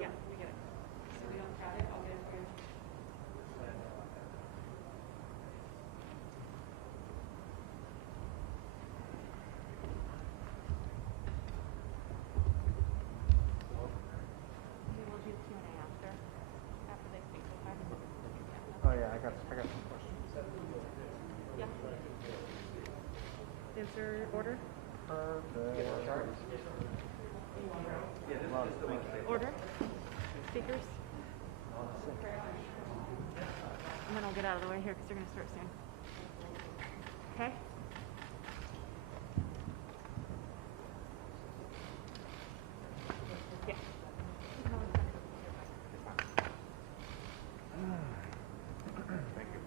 Yeah, we get it. So we don't got it, I'll get it for you. Okay, we'll do Q&A after they speak. Oh yeah, I got some questions. Yeah. Is there order? Perfect. Order? Speakers? And then I'll get out of the way here because they're going to start soon. Okay? Yeah. Thank you.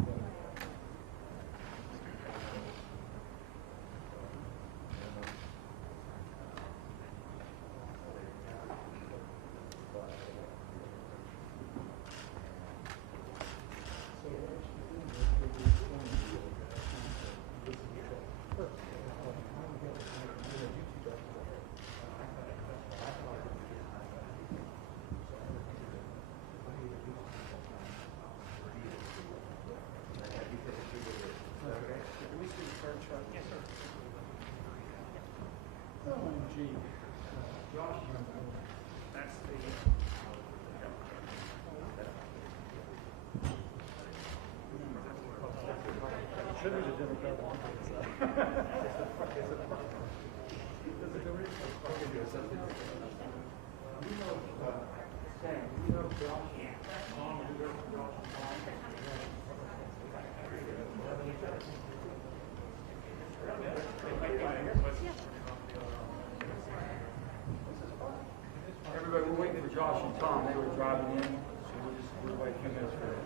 Everybody, we're waiting for Josh and Tom. They were driving in, so we'll wait a few minutes for them.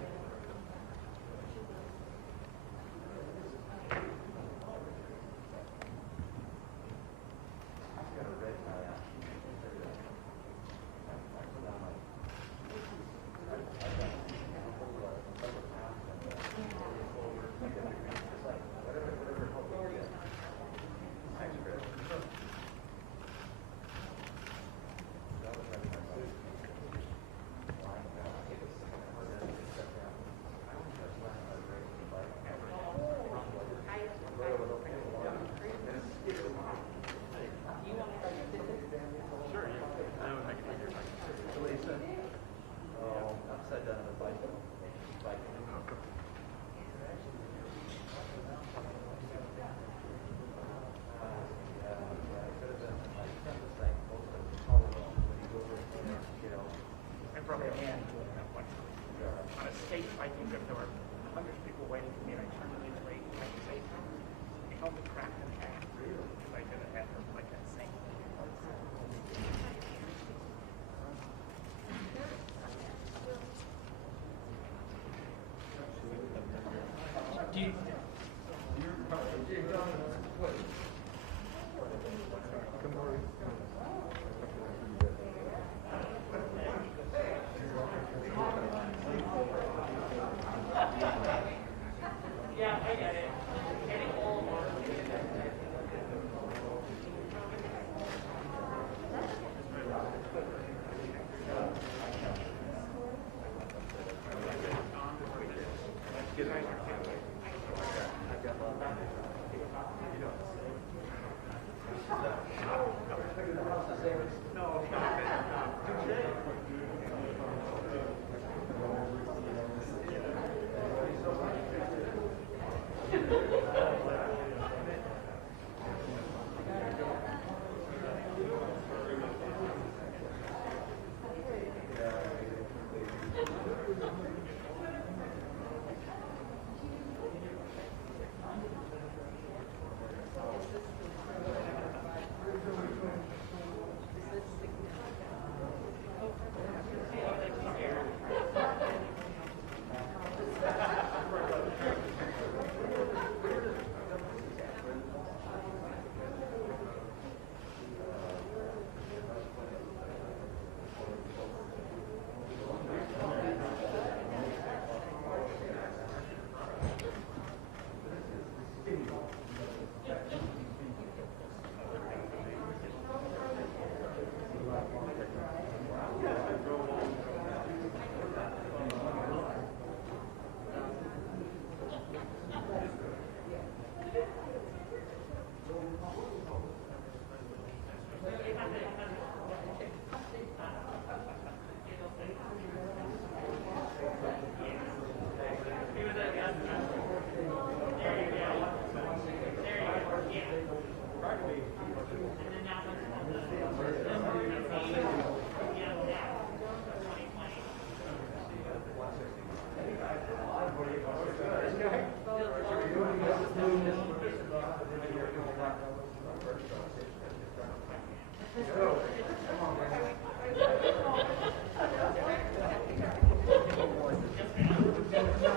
Okay.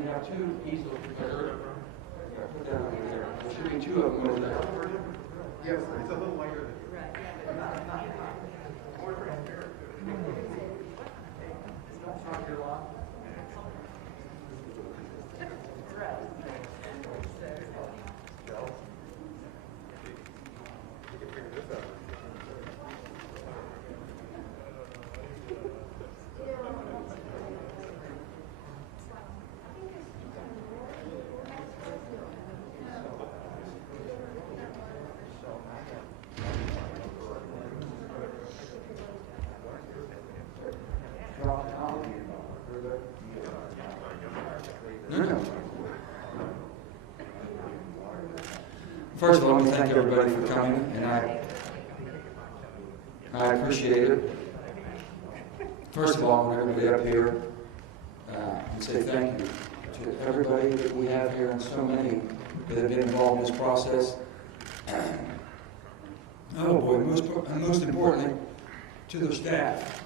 You have two easels prepared. Put that over there. There should be two of them over there. Yes, it's a little lighter than you. No. First of all, let me thank everybody for coming, and I appreciate it. First of all, I want everybody up here and say thank you to everybody that we have here and so many that have been involved in this process. Oh boy, most importantly, to the staff.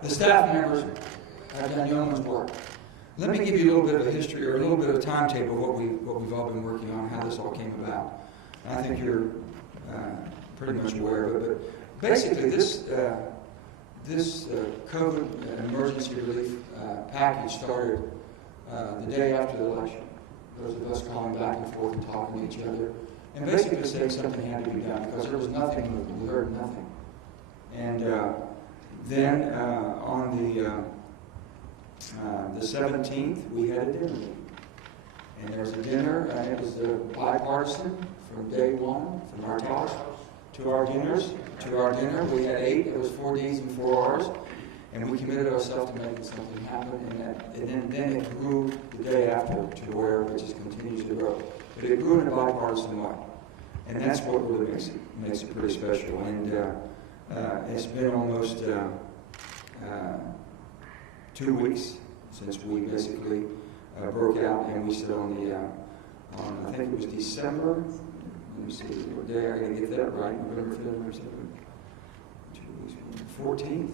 The staff members have done yeoman's work. Let me give you a little bit of a history or a little bit of a timetable of what we've all been working on, how this all came about. And I think you're pretty much aware of it. But basically, this COVID emergency relief package started the day after the election. Those of us calling back and forth and talking to each other, and basically saying something had to be done because there was nothing moving. We heard nothing. And then on the 17th, we had a dinner meeting. And there was a dinner, and it was bipartisan from day one, from our talks to our dinners. To our dinner, we had 8. It was 4 Ds and 4 Rs. And we committed ourselves to making something happen. And then it grew the day after to where it just continues to grow. But it grew in a bipartisan way. And that's what really makes it pretty special. And it's been almost 2 weeks since we basically broke out, and we stood on I think it was December. Let me see what day I gotta get that right. November 5th, November 14th.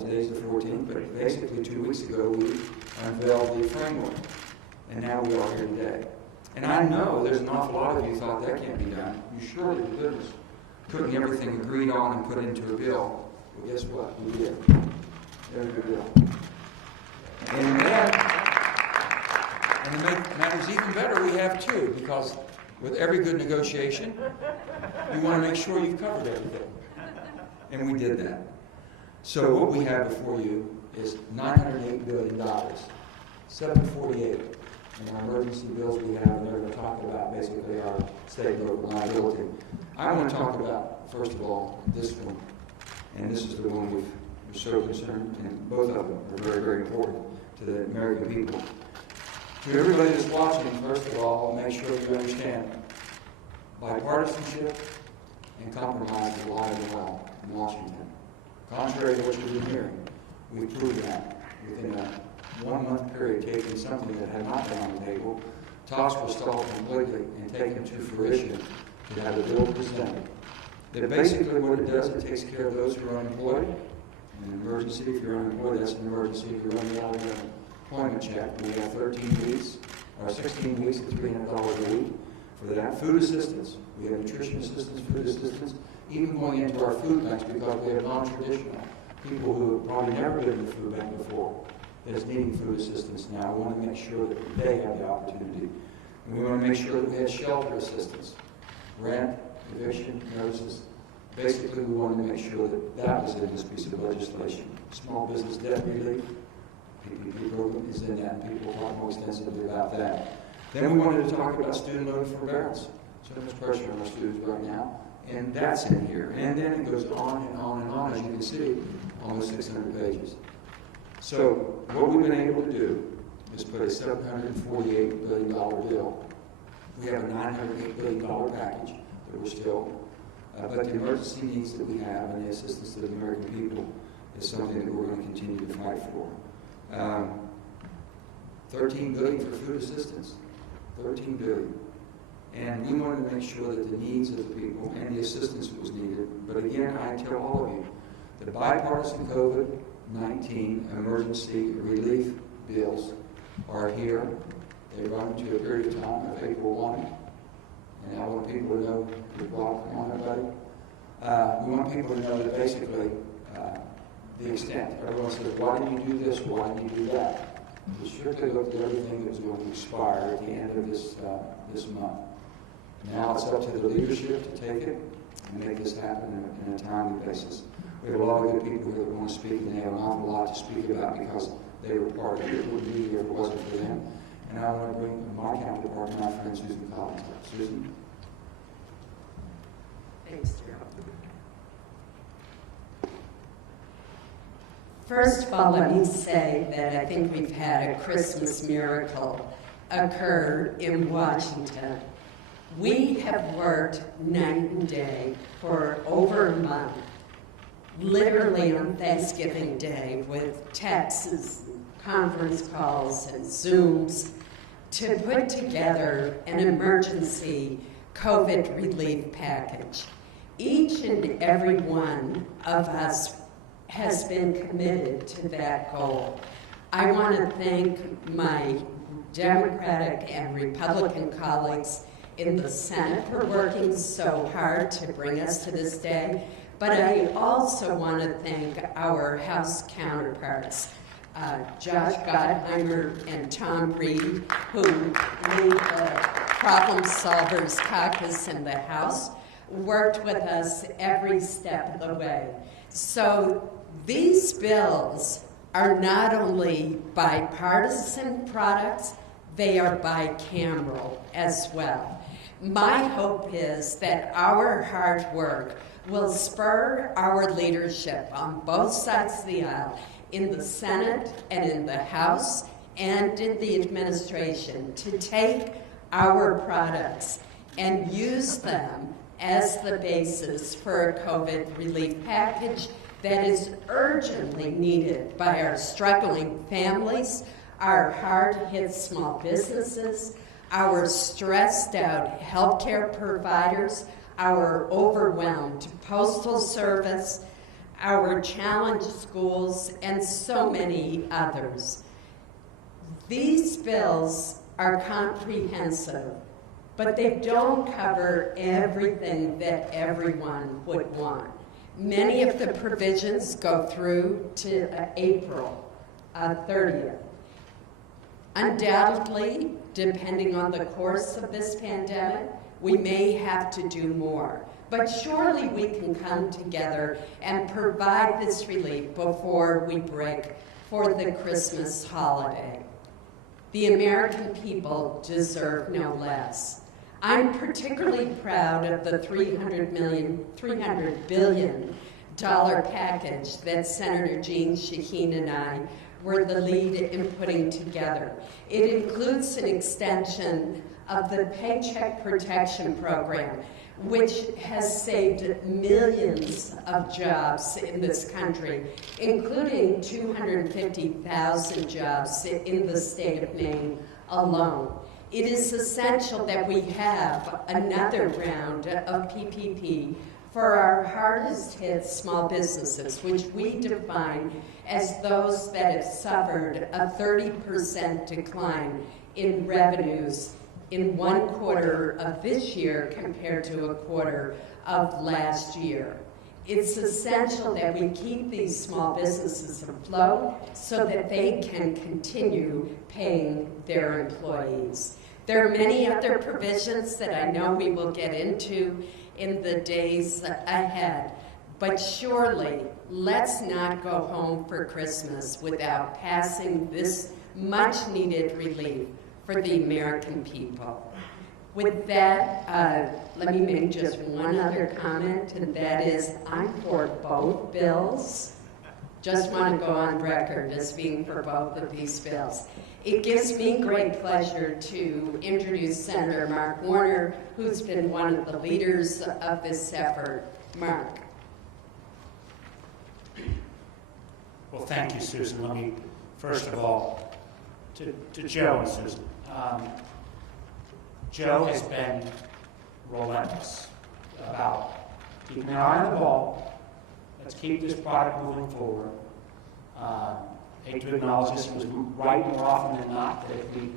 Today's the 14th. But basically 2 weeks ago we unveiled the framework, and now we are here today. And I know there's an awful lot of you thought that can't be done. You surely could putting everything agreed on and put into a bill. Well, guess what? We did. There's a bill. And to make matters even better, we have 2, because with every good negotiation, you want to make sure you've covered everything. And we did that. So what we have before you is $908 billion, $748 in our emergency bills we have, and they're going to talk about basically our state and local liability. I want to talk about, first of all, this one. And this is the one we're so concerned, and both of them are very, very important to the American people. To everybody that's watching, first of all, make sure you understand bipartisanship and compromise is alive and well in Washington. Contrary to what you've been hearing, we've proven that within a 1-month period, taking something that had not been on the table, talks were stalled completely and taken to fruition to have a bill presented. That basically what it does, it takes care of those who are unemployed. In an emergency, if you're unemployed, that's an emergency. If you're running out of an employment check, we have 13 weeks, or 16 weeks at $300 a week for that. Food assistance, we have nutrition assistance, food assistance, even going into our food banks because we have non-traditional people who have probably never been in the food bank before that's needing food assistance now. We want to make sure that they have the opportunity. And we want to make sure that we have shelter assistance, rent, eviction notices. Basically, we wanted to make sure that that was in this piece of legislation. Small business debt relief, PPP program is in that, and people will talk more extensively about that. Then we wanted to talk about student loan forbearance. So much pressure on our students right now, and that's in here. And then it goes on and on and on, as you can see, almost 600 pages. So what we've been able to do is put a $748 billion bill. We have a $908 billion package that we're still, but the emergency needs that we have and the assistance to the American people is something that we're going to continue to fight for. $13 billion for food assistance, $13 billion. And we wanted to make sure that the needs of the people and the assistance was needed. But again, I tell all of you, the bipartisan COVID-19 emergency relief bills are here. They run to a period of time of April 1. And I want people to know, come on everybody. We want people to know that basically the extent. Everyone says, why did you do this? Why did you do that? We strictly looked at everything that was going to expire at the end of this month. Now it's up to the leadership to take it and make this happen in a timely basis. We have a lot of good people here that want to speak, and they have an awful lot to speak about because they were part of it. It wouldn't be here if it wasn't for them. And I want to bring my counterpart, my friend Susan Collins. Susan? Thanks, Joe. First of all, let me say that I think we've had a Christmas miracle occur in Washington. We have worked night and day for over a month, literally on Thanksgiving Day, with texts, conference calls, and Zooms to put together an emergency COVID relief package. Each and every one of us has been committed to that goal. I want to thank my Democratic and Republican colleagues in the Senate for working so hard to bring us to this day, but I also want to thank our House counterparts, Josh Gottheimer and Tom Reed, who lead the Problem Solvers Caucus in the House, worked with us every step of the way. So these bills are not only bipartisan products, they are bicameral as well. My hope is that our hard work will spur our leadership on both sides of the aisle, in the Senate and in the House and in the administration, to take our products and use them as the basis for a COVID relief package that is urgently needed by our struggling families, our hard-hit small businesses, our stressed-out healthcare providers, our overwhelmed postal service, our challenged schools, and so many others. These bills are comprehensive, but they don't cover everything that everyone would want. Many of the provisions go through to April 30th. Undoubtedly, depending on the course of this pandemic, we may have to do more. But surely we can come together and provide this relief before we break for the Christmas holiday. The American people deserve no less. I'm particularly proud of the $300 billion package that Senator Jeanne Shaheen and I were the lead in putting together. It includes an extension of the Paycheck Protection Program, which has saved millions of jobs in this country, including 250,000 jobs in the state of Maine alone. It is essential that we have another round of PPP for our hardest hit small businesses, which we define as those that have suffered a 30% decline in revenues in one quarter of this year compared to a quarter of last year. It's essential that we keep these small businesses afloat so that they can continue paying their employees. There are many other provisions that I know we will get into in the days ahead, but surely let's not go home for Christmas without passing this much-needed relief for the American people. With that, let me make just one other comment, and that is I'm for both bills. Just want to go on record as being for both of these bills. It gives me great pleasure to introduce Senator Mark Warner, who's been one of the leaders of this effort. Mark. Well, thank you, Susan. Let me, first of all, to Joe and Susan. Joe has been relentless about keeping an eye on the ball. Let's keep this product moving forward. Hate to acknowledge this, it was right more often than not that if we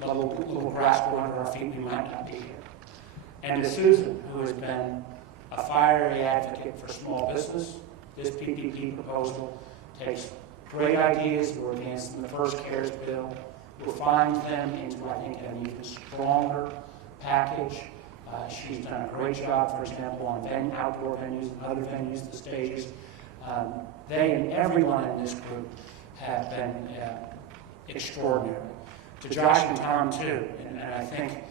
let a little grass grow under our feet, we might not be here. And to Susan, who has been a fiery advocate for small business, this PPP proposal takes great ideas that were advanced in the first CARES bill, refined them into, I think, an even stronger package. She's done a great job, for example, on outdoor venues and other venues, the stages. They and everyone in this group have been extraordinary. To Josh and Tom, too, and I think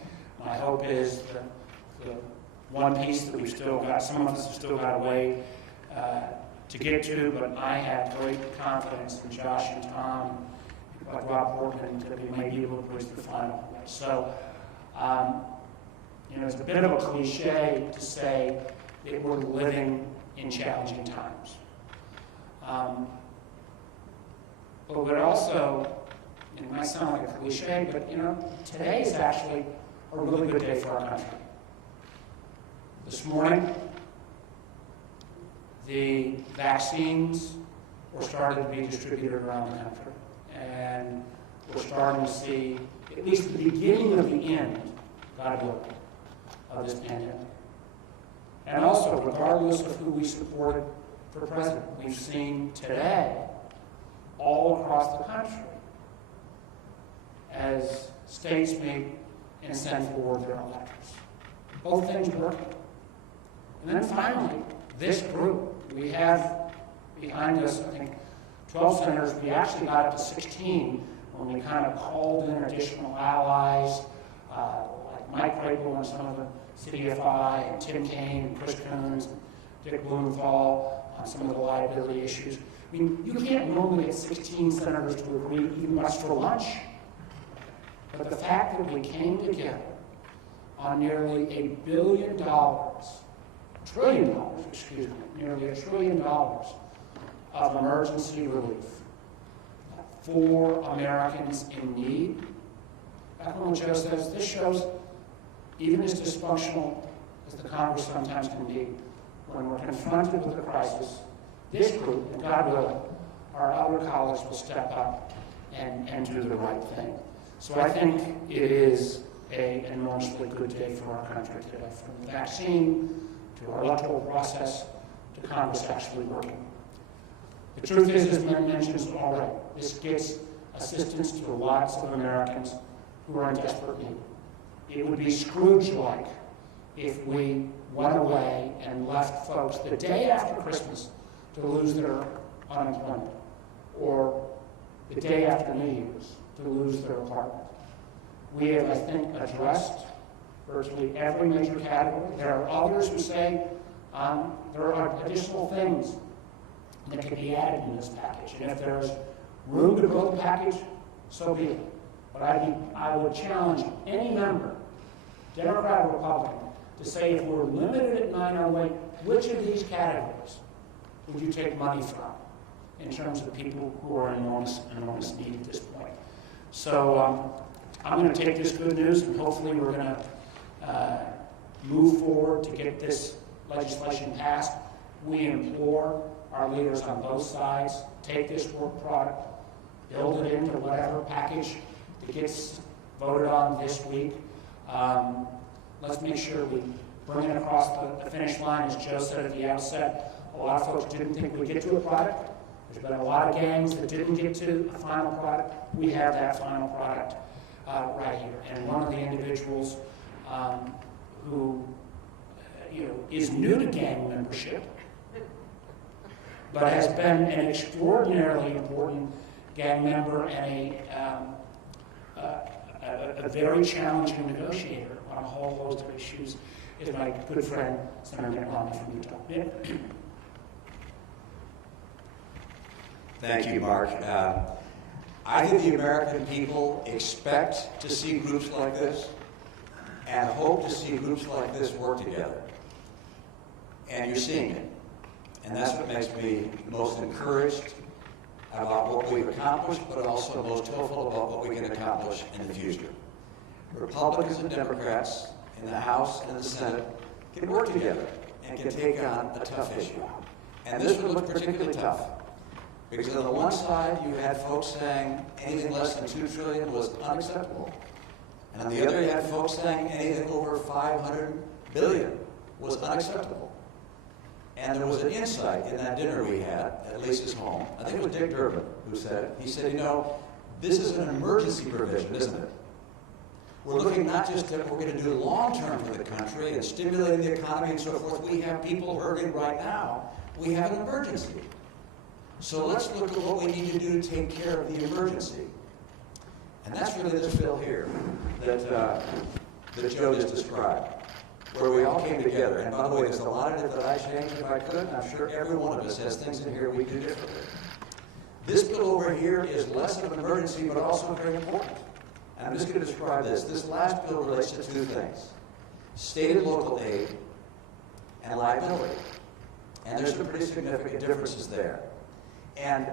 my hope is the one piece that we've still got, some of us have still got a way to get to, but I have great confidence in Josh and Tom, like Rob Portman, that we may be able to push the final. So, it's a bit of a cliche to say that we're living in challenging times. But it also, it might sound like a cliche, but today is actually a really good day for our country. This morning, the vaccines were starting to be distributed around the country. And we're starting to see at least the beginning of the end, God willing, of this pandemic. And also, regardless of who we supported for president, we've seen today, all across the country, as states make and send forward their electors. Both things working. And then finally, this group, we have behind us, I think, 12 senators. We actually got up to 16 when we kind of called in additional allies, like Mike Crable and some of the CDFI, and Tim Kaine, and Chris Coons, and Dick Blumenthal on some of the liability issues. I mean, you can't normally get 16 senators to agree even much for lunch. But the fact that we came together on nearly $1 billion, trillion dollars, excuse me, nearly $1 trillion of emergency relief for Americans in need. Back when Joe says, this shows, even as dysfunctional as the Congress sometimes can be, when we're confronted with a crisis, this group, and God willing, our other colleagues will step up and do the right thing. So I think it is an enormously good day for our country today, from the vaccine to our electoral process to Congress actually working. The truth is, as Mary mentioned already, this gets assistance to lots of Americans who are in desperate need. It would be Scrooge-like if we went away and left folks the day after Christmas to lose their unemployment, or the day after New Year's to lose their apartment. We have, I think, addressed virtually every major category. There are others who say there are additional things that could be added in this package. And if there's room to build a package, so be it. But I would challenge any member, Democrat or Republican, to say if we're limited at 908, which of these categories would you take money from in terms of people who are in enormous need at this point? So I'm going to take this good news, and hopefully we're going to move forward to get this legislation passed. We implore our leaders on both sides, take this work product, build it into whatever package that gets voted on this week. Let's make sure we bring it across the finish line. As Joe said at the outset, a lot of folks didn't think we'd get to a product. There's been a lot of gangs that didn't get to a final product. We have that final product right here. And one of the individuals who is new to gang membership but has been an extraordinarily important gang member and a very challenging negotiator on a whole host of issues, is my good friend, Senator Mitt Romney from Utah. Mitt? Thank you, Mark. I think the American people expect to see groups like this and hope to see groups like this work together. And you're seeing it. And that's what makes me most encouraged about what we've accomplished, but also most hopeful about what we can accomplish in the future. Republicans and Democrats in the House and the Senate can work together and can take on a tough issue. And this would look particularly tough, because on the one side, you had folks saying anything less than $2 trillion was unacceptable. And on the other, you had folks saying anything over $500 billion was unacceptable. And there was an insight in that dinner we had at Lisa's home. I think it was Dick Durbin who said it. He said, you know, this is an emergency provision, isn't it? We're looking not just at what we're going to do long-term for the country and stimulating the economy and so forth. We have people hurting right now. We have an emergency. So let's look at what we need to do to take care of the emergency. And that's really this bill here that Joe just described, where we all came together. And by the way, there's a lot of it that I changed if I could, and I'm sure every one of us has things in here we do differently. This bill over here is less of an emergency, but also very important. And I'm just going to describe this. This last bill relates to two things: state and local aid and liability. And there's some pretty significant differences there. And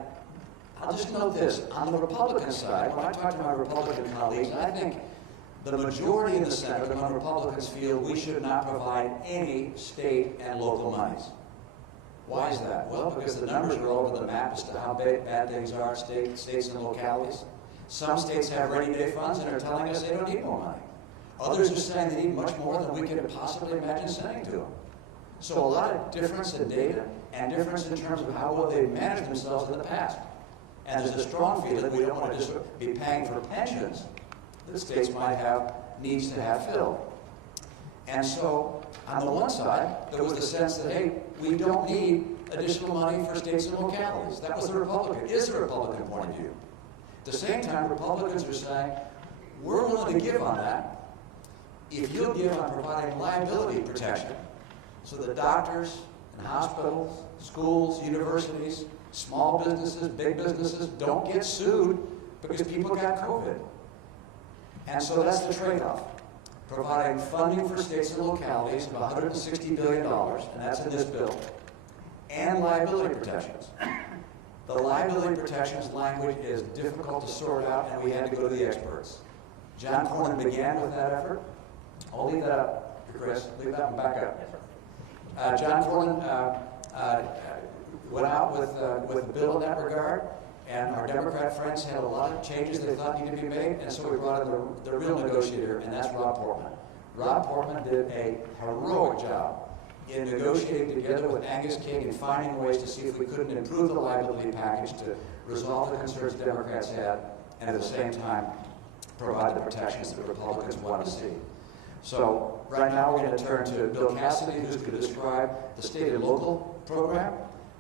I'll just note this. On the Republican side, when I talk to my Republican colleagues, I think the majority in the Senate among Republicans feel we should not provide any state and local monies. Why is that? Well, because the numbers are all over the map as to how bad things are in states and localities. Some states have rainy day funds and are telling us they don't need more money. Others are saying they need much more than we can possibly imagine sending to them. So a lot of difference in data and difference in terms of how well they've managed themselves in the past. And there's a strong feeling we don't want to just be paying for pensions that states might have needs to have filled. And so, on the one side, there was the sense that, hey, we don't need additional money for states and localities. That was the Republican, is the Republican point of view. At the same time, Republicans are saying, we're willing to give on that if you'll give on providing liability protection so that doctors and hospitals, schools, universities, small businesses, big businesses don't get sued because people got COVID. And so that's the trade-off. Providing funding for states and localities of $160 billion, and that's in this bill, and liability protections. The liability protections language is difficult to sort out, and we had to go to the experts. John Cornyn began with that effort. I'll leave that up, Chris. Leave that one back up. John Cornyn went out with a bill in that regard, and our Democrat friends had a lot of changes they thought needed to be made, and so we brought in the real negotiator, and that's Rob Portman. Rob Portman did a heroic job in negotiating together with Angus King and finding ways to see if we couldn't improve the liability package to resolve the concerns the Democrats had, and at the same time provide the protections that the Republicans want to see. So right now we're going to turn to Bill Cassidy, who's going to describe the state and local program.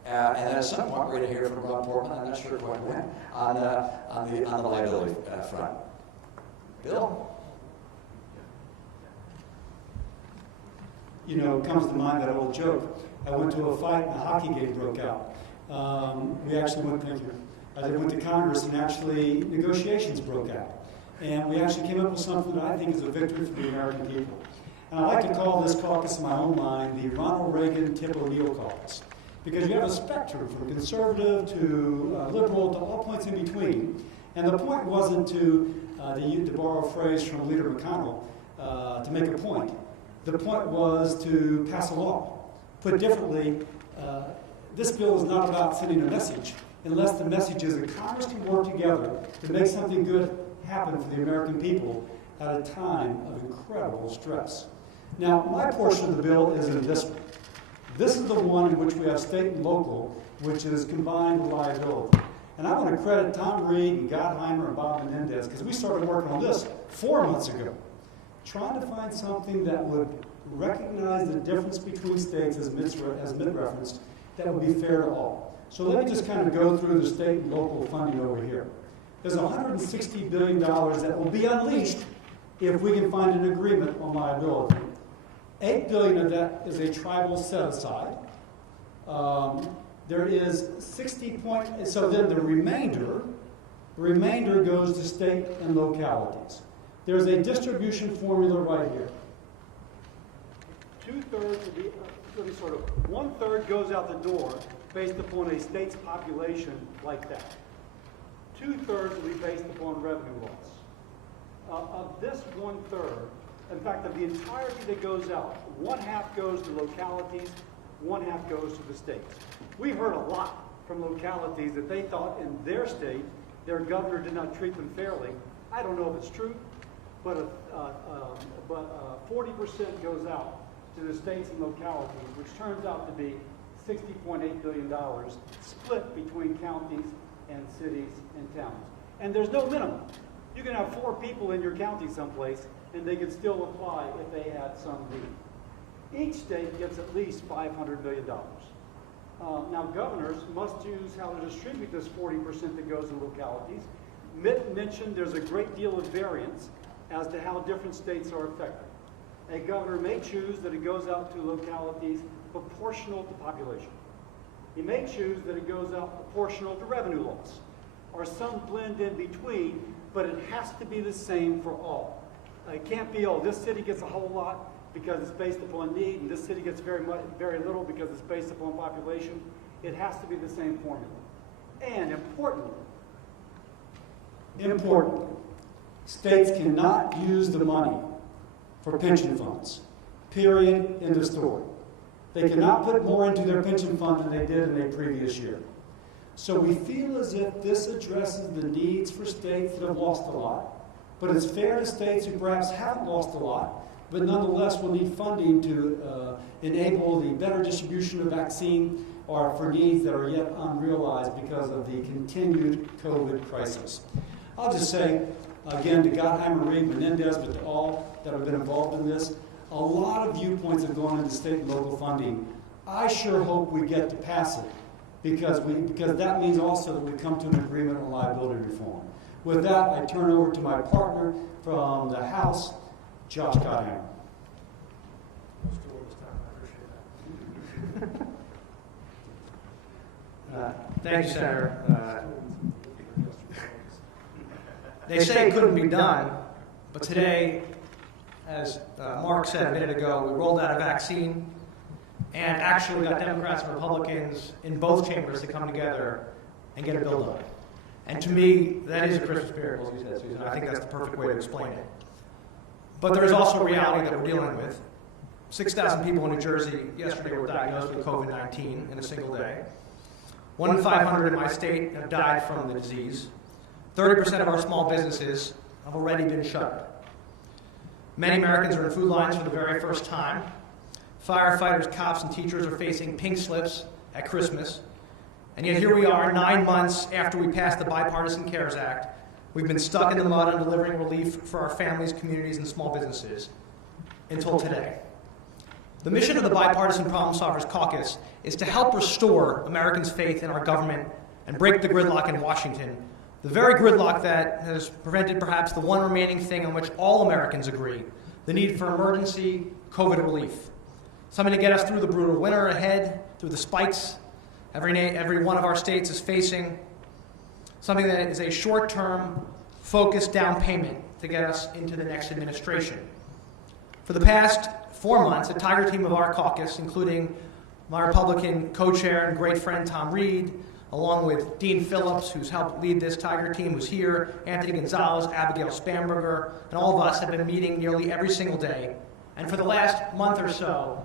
And then at some point we're going to hear from Rob Portman, I'm not sure quite when, on the liability front. Bill? You know, it comes to mind that old joke. I went to a fight and a hockey game broke out. We actually went to Congress and actually negotiations broke out. And we actually came up with something that I think is a victory for the American people. And I like to call this caucus in my own mind the Ronald Reagan Tip O'Neill caucus. Because you have a spectrum from conservative to liberal to all points in between. And the point wasn't to borrow a phrase from Leader McConnell, to make a point. The point was to pass a law. Put differently, this bill is not about sending a message, unless the message is that Congress can work together to make something good happen for the American people at a time of incredible stress. Now, my portion of the bill is in this one. This is the one in which we have state and local, which is combined liability. And I want to credit Tom Reed and Gottheimer and Bob Menendez, because we started working on this 4 months ago, trying to find something that would recognize the difference between states, as Mitt referenced, that would be fair to all. So let me just kind of go through the state and local funding over here. There's $160 billion that will be unleashed if we can find an agreement on liability. $8 billion of that is a tribal set-aside. There is 60 point, so then the remainder goes to state and localities. There's a distribution formula right here. 2/3 of the, one-third goes out the door based upon a state's population like that. 2/3 will be based upon revenue loss. Of this 1/3, in fact, of the entirety that goes out, 1/2 goes to localities, 1/2 goes to the states. We heard a lot from localities that they thought in their state their governor did not treat them fairly. I don't know if it's true, but 40% goes out to the states and localities, which turns out to be $60.8 billion split between counties and cities and towns. And there's no minimum. You can have 4 people in your county someplace, and they could still apply if they had some need. Each state gets at least $500 million. Now, governors must choose how to distribute this 40% that goes in localities. Mitt mentioned there's a great deal of variance as to how different states are affected. A governor may choose that it goes out to localities proportional to population. He may choose that it goes out proportional to revenue loss, or some blend in between, but it has to be the same for all. It can't be, oh, this city gets a whole lot because it's based upon need, and this city gets very little because it's based upon population. It has to be the same formula. And importantly, states cannot use the money for pension funds. Period. End of story. They cannot put more into their pension fund than they did in a previous year. So we feel as if this addresses the needs for states that have lost a lot, but it's fair to states who perhaps haven't lost a lot, but nonetheless will need funding to enable the better distribution of vaccine or for needs that are yet unrealized because of the continued COVID crisis. I'll just say, again, to Gottheimer, Reed, Menendez, but to all that have been involved in this, a lot of viewpoints have gone into state and local funding. I sure hope we get to pass it because that means also that we come to an agreement on liability reform. With that, I turn over to my partner from the House, Josh Gottheimer. Thank you, Senator. They say it couldn't be done, but today, as Mark said a minute ago, we rolled out a vaccine and actually got Democrats and Republicans in both chambers to come together and get a bill done. And to me, that is a Christmas miracle, as you said, Susan. I think that's the perfect way to explain it. But there is also a reality that we're dealing with. 6,000 people in New Jersey yesterday were diagnosed with COVID-19 in a single day. 1 in 500 in my state have died from the disease. 30% of our small businesses have already been shuttered. Many Americans are in food lines for the very first time. Firefighters, cops, and teachers are facing pink slips at Christmas. And yet here we are, 9 months after we passed the Bipartisan CARES Act. We've been stuck in the mud on delivering relief for our families, communities, and small businesses until today. The mission of the Bipartisan Problem Solvers Caucus is to help restore Americans' faith in our government and break the gridlock in Washington, the very gridlock that has prevented perhaps the one remaining thing on which all Americans agree, the need for emergency COVID relief. Something to get us through the brutal winter ahead, through the spikes every one of our states is facing, something that is a short-term, focused down payment to get us into the next administration. For the past 4 months, a tiger team of our caucus, including my Republican co-chair and great friend Tom Reed, along with Dean Phillips, who's helped lead this tiger team, who's here, Anthony Gonzalez, Abigail Spamberger, and all of us have been meeting nearly every single day. And for the last month or so,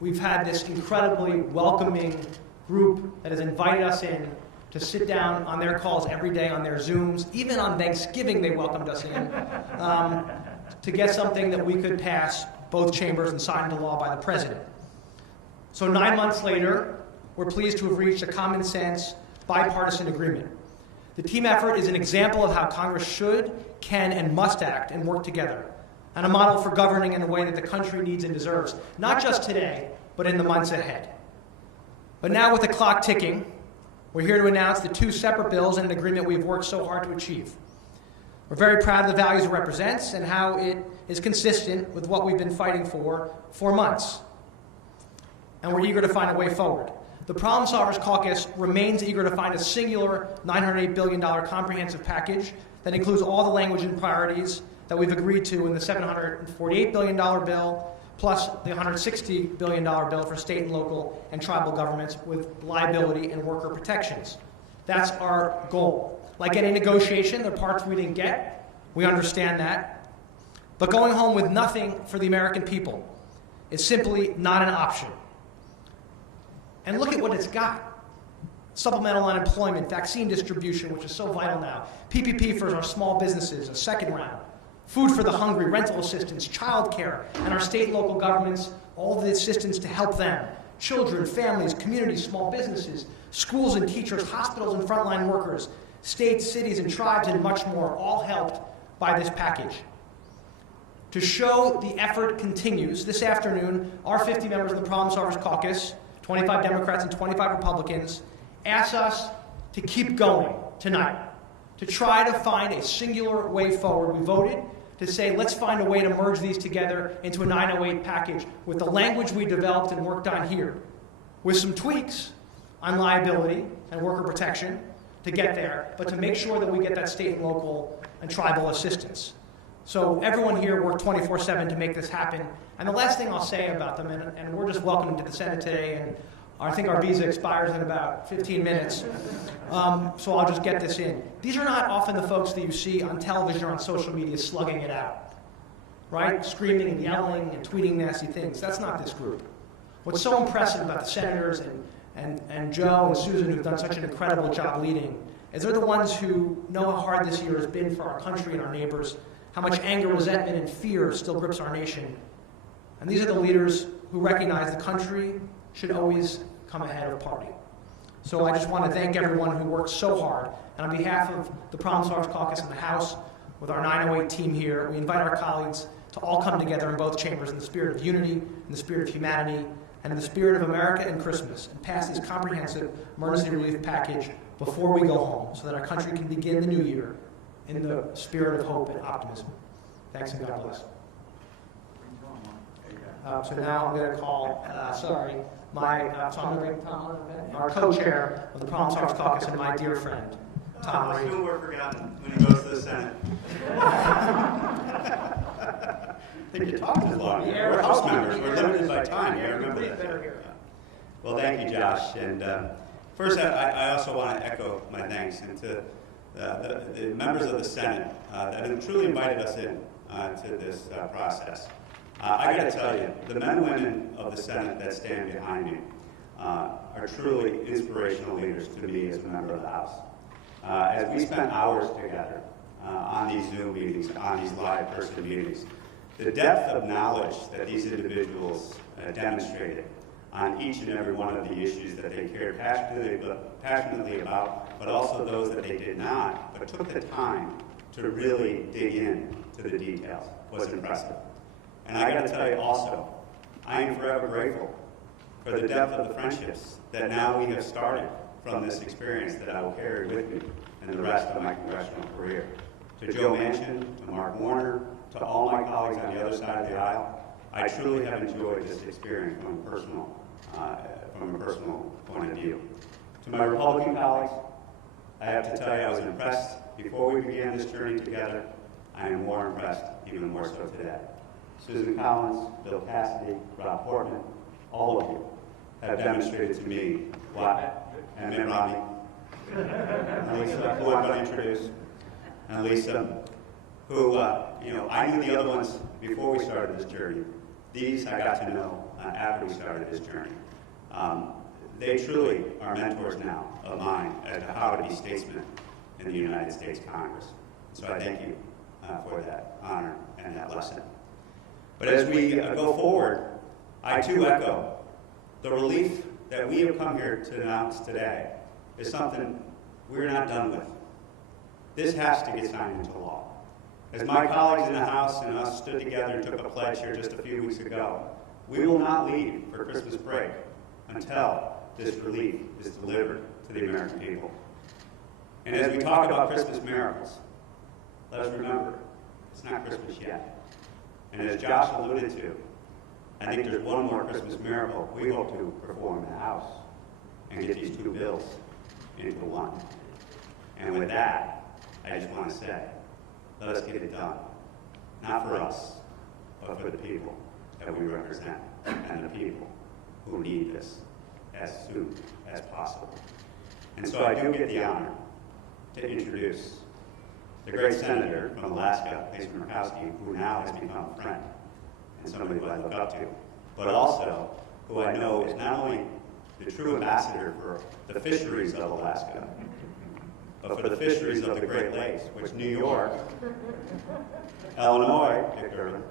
we've had this incredibly welcoming group that has invited us in to sit down on their calls every day, on their Zooms. Even on Thanksgiving, they welcomed us in to get something that we could pass both chambers and sign into law by the president. So 9 months later, we're pleased to have reached a common sense, bipartisan agreement. The team effort is an example of how Congress should, can, and must act and work together, and a model for governing in a way that the country needs and deserves, not just today, but in the months ahead. But now with the clock ticking, We're here to announce the 2 separate bills and an agreement we've worked so hard to achieve. We're very proud of the values it represents and how it is consistent with what we've been fighting for months. And we're eager to find a way forward. The Problem Solvers Caucus remains eager to find a singular $908 billion comprehensive package that includes all the language and priorities that we've agreed to in the $748 billion bill, plus the $160 billion bill for state and local and tribal governments with liability and worker protections. That's our goal. Like any negotiation, there are parts we didn't get. We understand that. But going home with nothing for the American people is simply not an option. And look at what it's got. Supplemental unemployment, vaccine distribution, which is so vital now, PPP for our small businesses, a second round, food for the hungry, rental assistance, child care, and our state and local governments, all of the assistance to help them, children, families, communities, small businesses, schools and teachers, hospitals and frontline workers, states, cities, and tribes, and much more, all helped by this package. To show the effort continues, this afternoon, our 50 members of the Problem Solvers Caucus, 25 Democrats and 25 Republicans, asked us to keep going tonight, to try to find a singular way forward. We voted to say, let's find a way to merge these together into a 908 package with the language we developed and worked on here, with some tweaks on liability and worker protection to get there, but to make sure that we get that state and local and tribal assistance. So everyone here worked 24/7 to make this happen. And the last thing I'll say about them, and we're just welcoming to the Senate today, and I think our visa expires in about 15 minutes, so I'll just get this in. These are not often the folks that you see on television or on social media slugging it out, right? Screaming and yelling and tweeting nasty things. That's not this group. What's so impressive about the senators and Joe and Susan, who've done such an incredible job leading, is they're the ones who know how hard this year has been for our country and our neighbors, how much anger, resentment, and fear still grips our nation. And these are the leaders who recognize the country should always come ahead of party. So I just want to thank everyone who worked so hard. And on behalf of the Problem Solvers Caucus in the House, with our 908 team here, we invite our colleagues to all come together in both chambers in the spirit of unity, in the spirit of humanity, and in the spirit of America and Christmas, and pass this comprehensive emergency relief package before we go home, so that our country can begin the new year in the spirit of hope and optimism. Thanks and God bless. So now I'm going to call, I'm going to bring Tom, our co-chair of the Problem Solvers Caucus and my dear friend, Tom. I'll still we're forgotten when he goes to the Senate. I think you talked as long. We're House members. We're limited by time. You remember that. Well, thank you, Josh. And first, I also want to echo my thanks to the members of the Senate that have truly invited us in to this process. I got to tell you, the men and women of the Senate that stand behind me are truly inspirational leaders to me as a member of the House. As we spent hours together on these Zoom meetings, on these live person meetings, the depth of knowledge that these individuals demonstrated on each and every one of the issues that they cared passionately about, but also those that they did not, but took the time to really dig in to the details, was impressive. And I got to tell you also, I am forever grateful for the depth of the friendships that now we have started from this experience that I will carry with me in the rest of my congressional career. To Joe Manchin, to Mark Warner, to all my colleagues on the other side of the aisle, I truly have enjoyed this experience from a personal point of view. To my Republican colleagues, I have to tell you I was impressed before we began this journey together. I am more impressed, even more so today. Susan Collins, Bill Cassidy, Rob Portman, all of you have demonstrated to me and Mitt Romney, and Lisa, who I'm going to introduce, and Lisa, who, I knew the other ones before we started this journey. These I got to know after we started this journey. They truly are mentors now of mine as to how to be statesmen in the United States Congress. So I thank you for that honor and that lesson. But as we go forward, I too echo the relief that we have come here to announce today is something we're not done with. This has to get signed into law. As my colleagues in the House and us stood together and took a pledge here just a few weeks ago, we will not leave for Christmas break until this relief is delivered to the American people. And as we talk about Christmas miracles, let us remember, it's not Christmas yet. And as Josh alluded to, I think there's one more Christmas miracle we hope to perform in the House and get these two bills into one. And with that, I just want to say, let us get it done. Not for us, but for the people that we represent and the people who need this as soon as possible. And so I do get the honor to introduce the great senator from Alaska, Lisa Murkowski, who now has become a friend and somebody who I look up to, but also who I know is not only the true ambassador for the fisheries of Alaska, but for the fisheries of the Great Lakes, which New York, Illinois, Dick Durbin,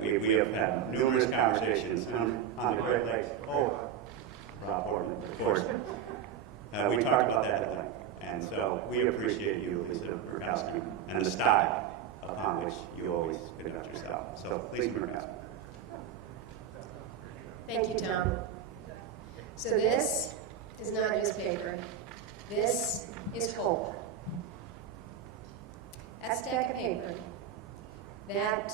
we have had numerous conversations on the Great Lakes. Oh, Rob Portman, of course. We talked about that at length. And so we appreciate you, Lisa Murkowski, and the style upon which you always conduct yourself. So, Lisa Murkowski. Thank you, Tom. So this is not just paper. This is hope. That stack of paper, that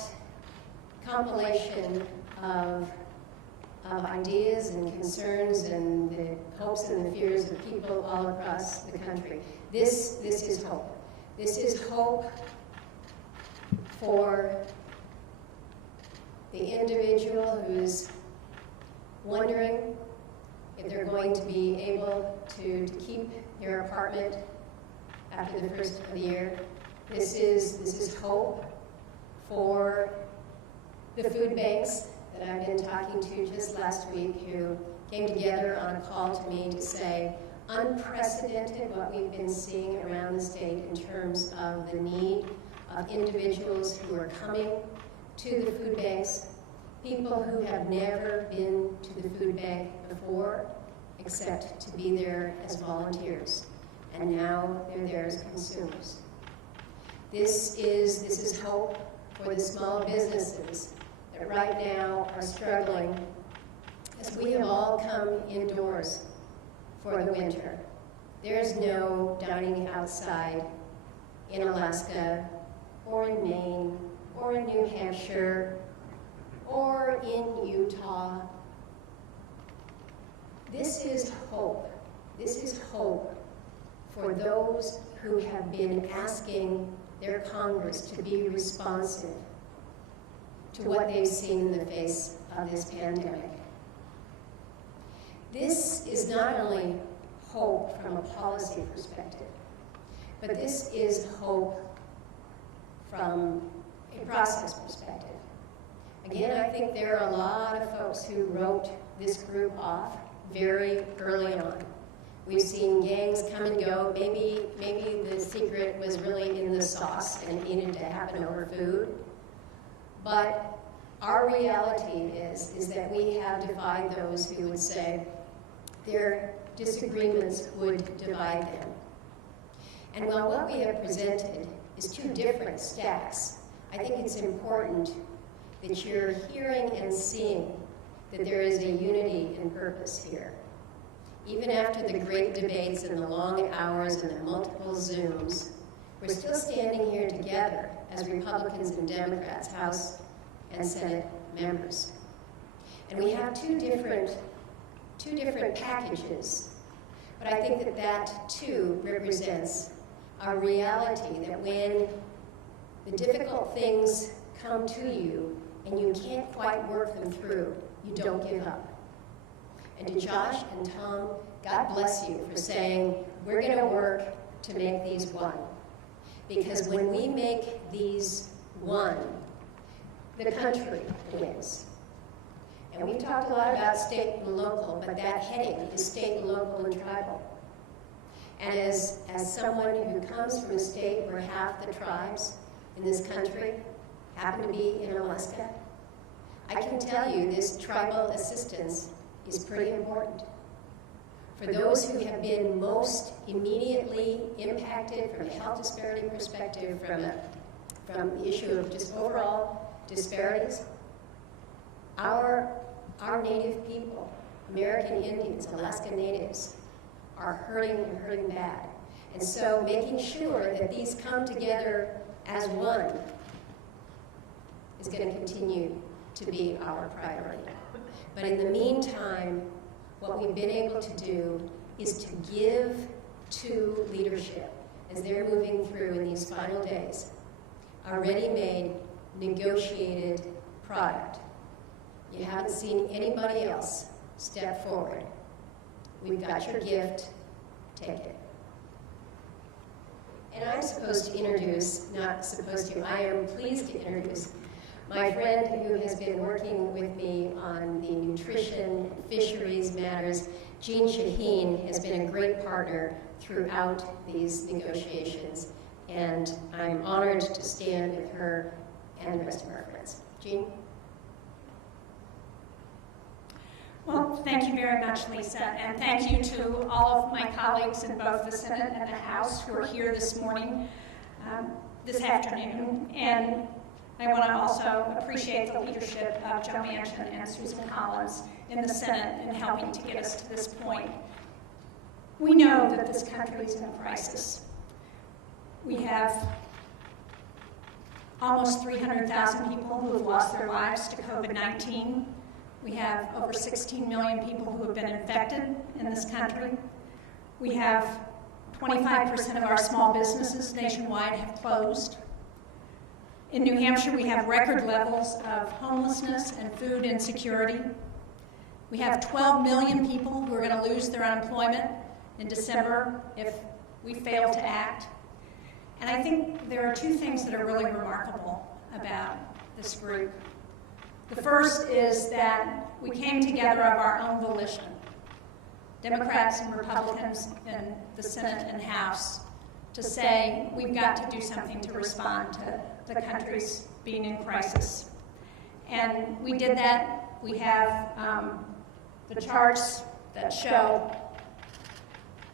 compilation of ideas and concerns and the hopes and the fears of people all across the country. This is hope. This is hope for the individual who's wondering if they're going to be able to keep their apartment after the first of the year. This is hope for the food banks that I've been talking to just last week, who came together on a call to me to say, unprecedented what we've been seeing around the state in terms of the need of individuals who are coming to the food banks, people who have never been to the food bank before, except to be there as volunteers. And now they're there as consumers. This is hope for the small businesses that right now are struggling as we have all come indoors for the winter. There's no dining outside in Alaska or in Maine or in New Hampshire or in Utah. This is hope. This is hope for those who have been asking their Congress to be responsive to what they've seen in the face of this pandemic. This is not only hope from a policy perspective, but this is hope from a process perspective. Again, I think there are a lot of folks who wrote this group off very early on. We've seen gangs come and go. Maybe the secret was really in the sauce and it needed to happen over food. But our reality is that we have defied those who would say their disagreements would divide them. And while what we have presented is two different stacks, I think it's important that you're hearing and seeing that there is a unity in purpose here. Even after the great debates and the long hours and the multiple Zooms, we're still standing here together as Republicans and Democrats, House and Senate members. And we have two different packages, but I think that too represents our reality that when the difficult things come to you and you can't quite work them through, you don't give up. And to Josh and Tom, God bless you for saying, we're going to work to make these one. Because when we make these one, the country wins. And we talked a lot about state and local, but that heading is state, local, and tribal. And as someone who comes from a state where half the tribes in this country happen to be in Alaska, I can tell you this tribal assistance is pretty important. For those who have been most immediately impacted from a health disparity perspective, from the issue of just overall disparities, our native people, American Indians, Alaska Natives, are hurting and hurting bad. And so making sure that these come together as one is going to continue to be our priority. But in the meantime, what we've been able to do is to give to leadership as they're moving through in these final days a ready-made, negotiated product. You haven't seen anybody else step forward. We've got your gift, take it. And I'm supposed to introduce, not supposed to, I am pleased to introduce my friend who has been working with me on the nutrition and fisheries matters. Jean Shaheen has been a great partner throughout these negotiations, and I'm honored to stand with her and the rest of our friends. Jean? Well, thank you very much, Lisa, and thank you to all of my colleagues in both the Senate and the House who are here this morning, this afternoon. And I want to also appreciate the leadership of Joe Manchin and Susan Collins in the Senate in helping to get us to this point. We know that this country is in a crisis. We have almost 300,000 people who have lost their lives to COVID-19. We have over 16 million people who have been infected in this country. We have 25% of our small businesses nationwide have closed. In New Hampshire, we have record levels of homelessness and food insecurity. We have 12 million people who are going to lose their unemployment in December if we fail to act. And I think there are two things that are really remarkable about this group. The first is that we came together of our own volition, Democrats and Republicans in the Senate and House, to say we've got to do something to respond to the country's being in crisis. And we did that. We have the charts that show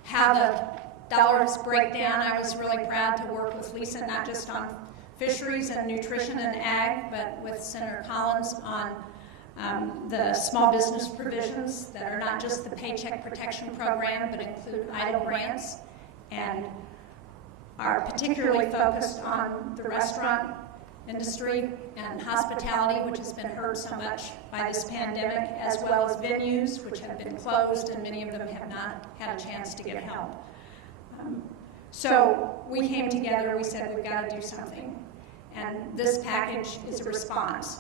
how the dollars break down. I was really proud to work with Lisa, not just on fisheries and nutrition and ag, but with Senator Collins on the small business provisions that are not just the Paycheck Protection Program, but include idle grants, and are particularly focused on the restaurant industry and hospitality, which has been hurt so much by this pandemic, as well as venues, which have been closed, and many of them have not had a chance to get help. So we came together, we said we've got to do something. And this package is a response.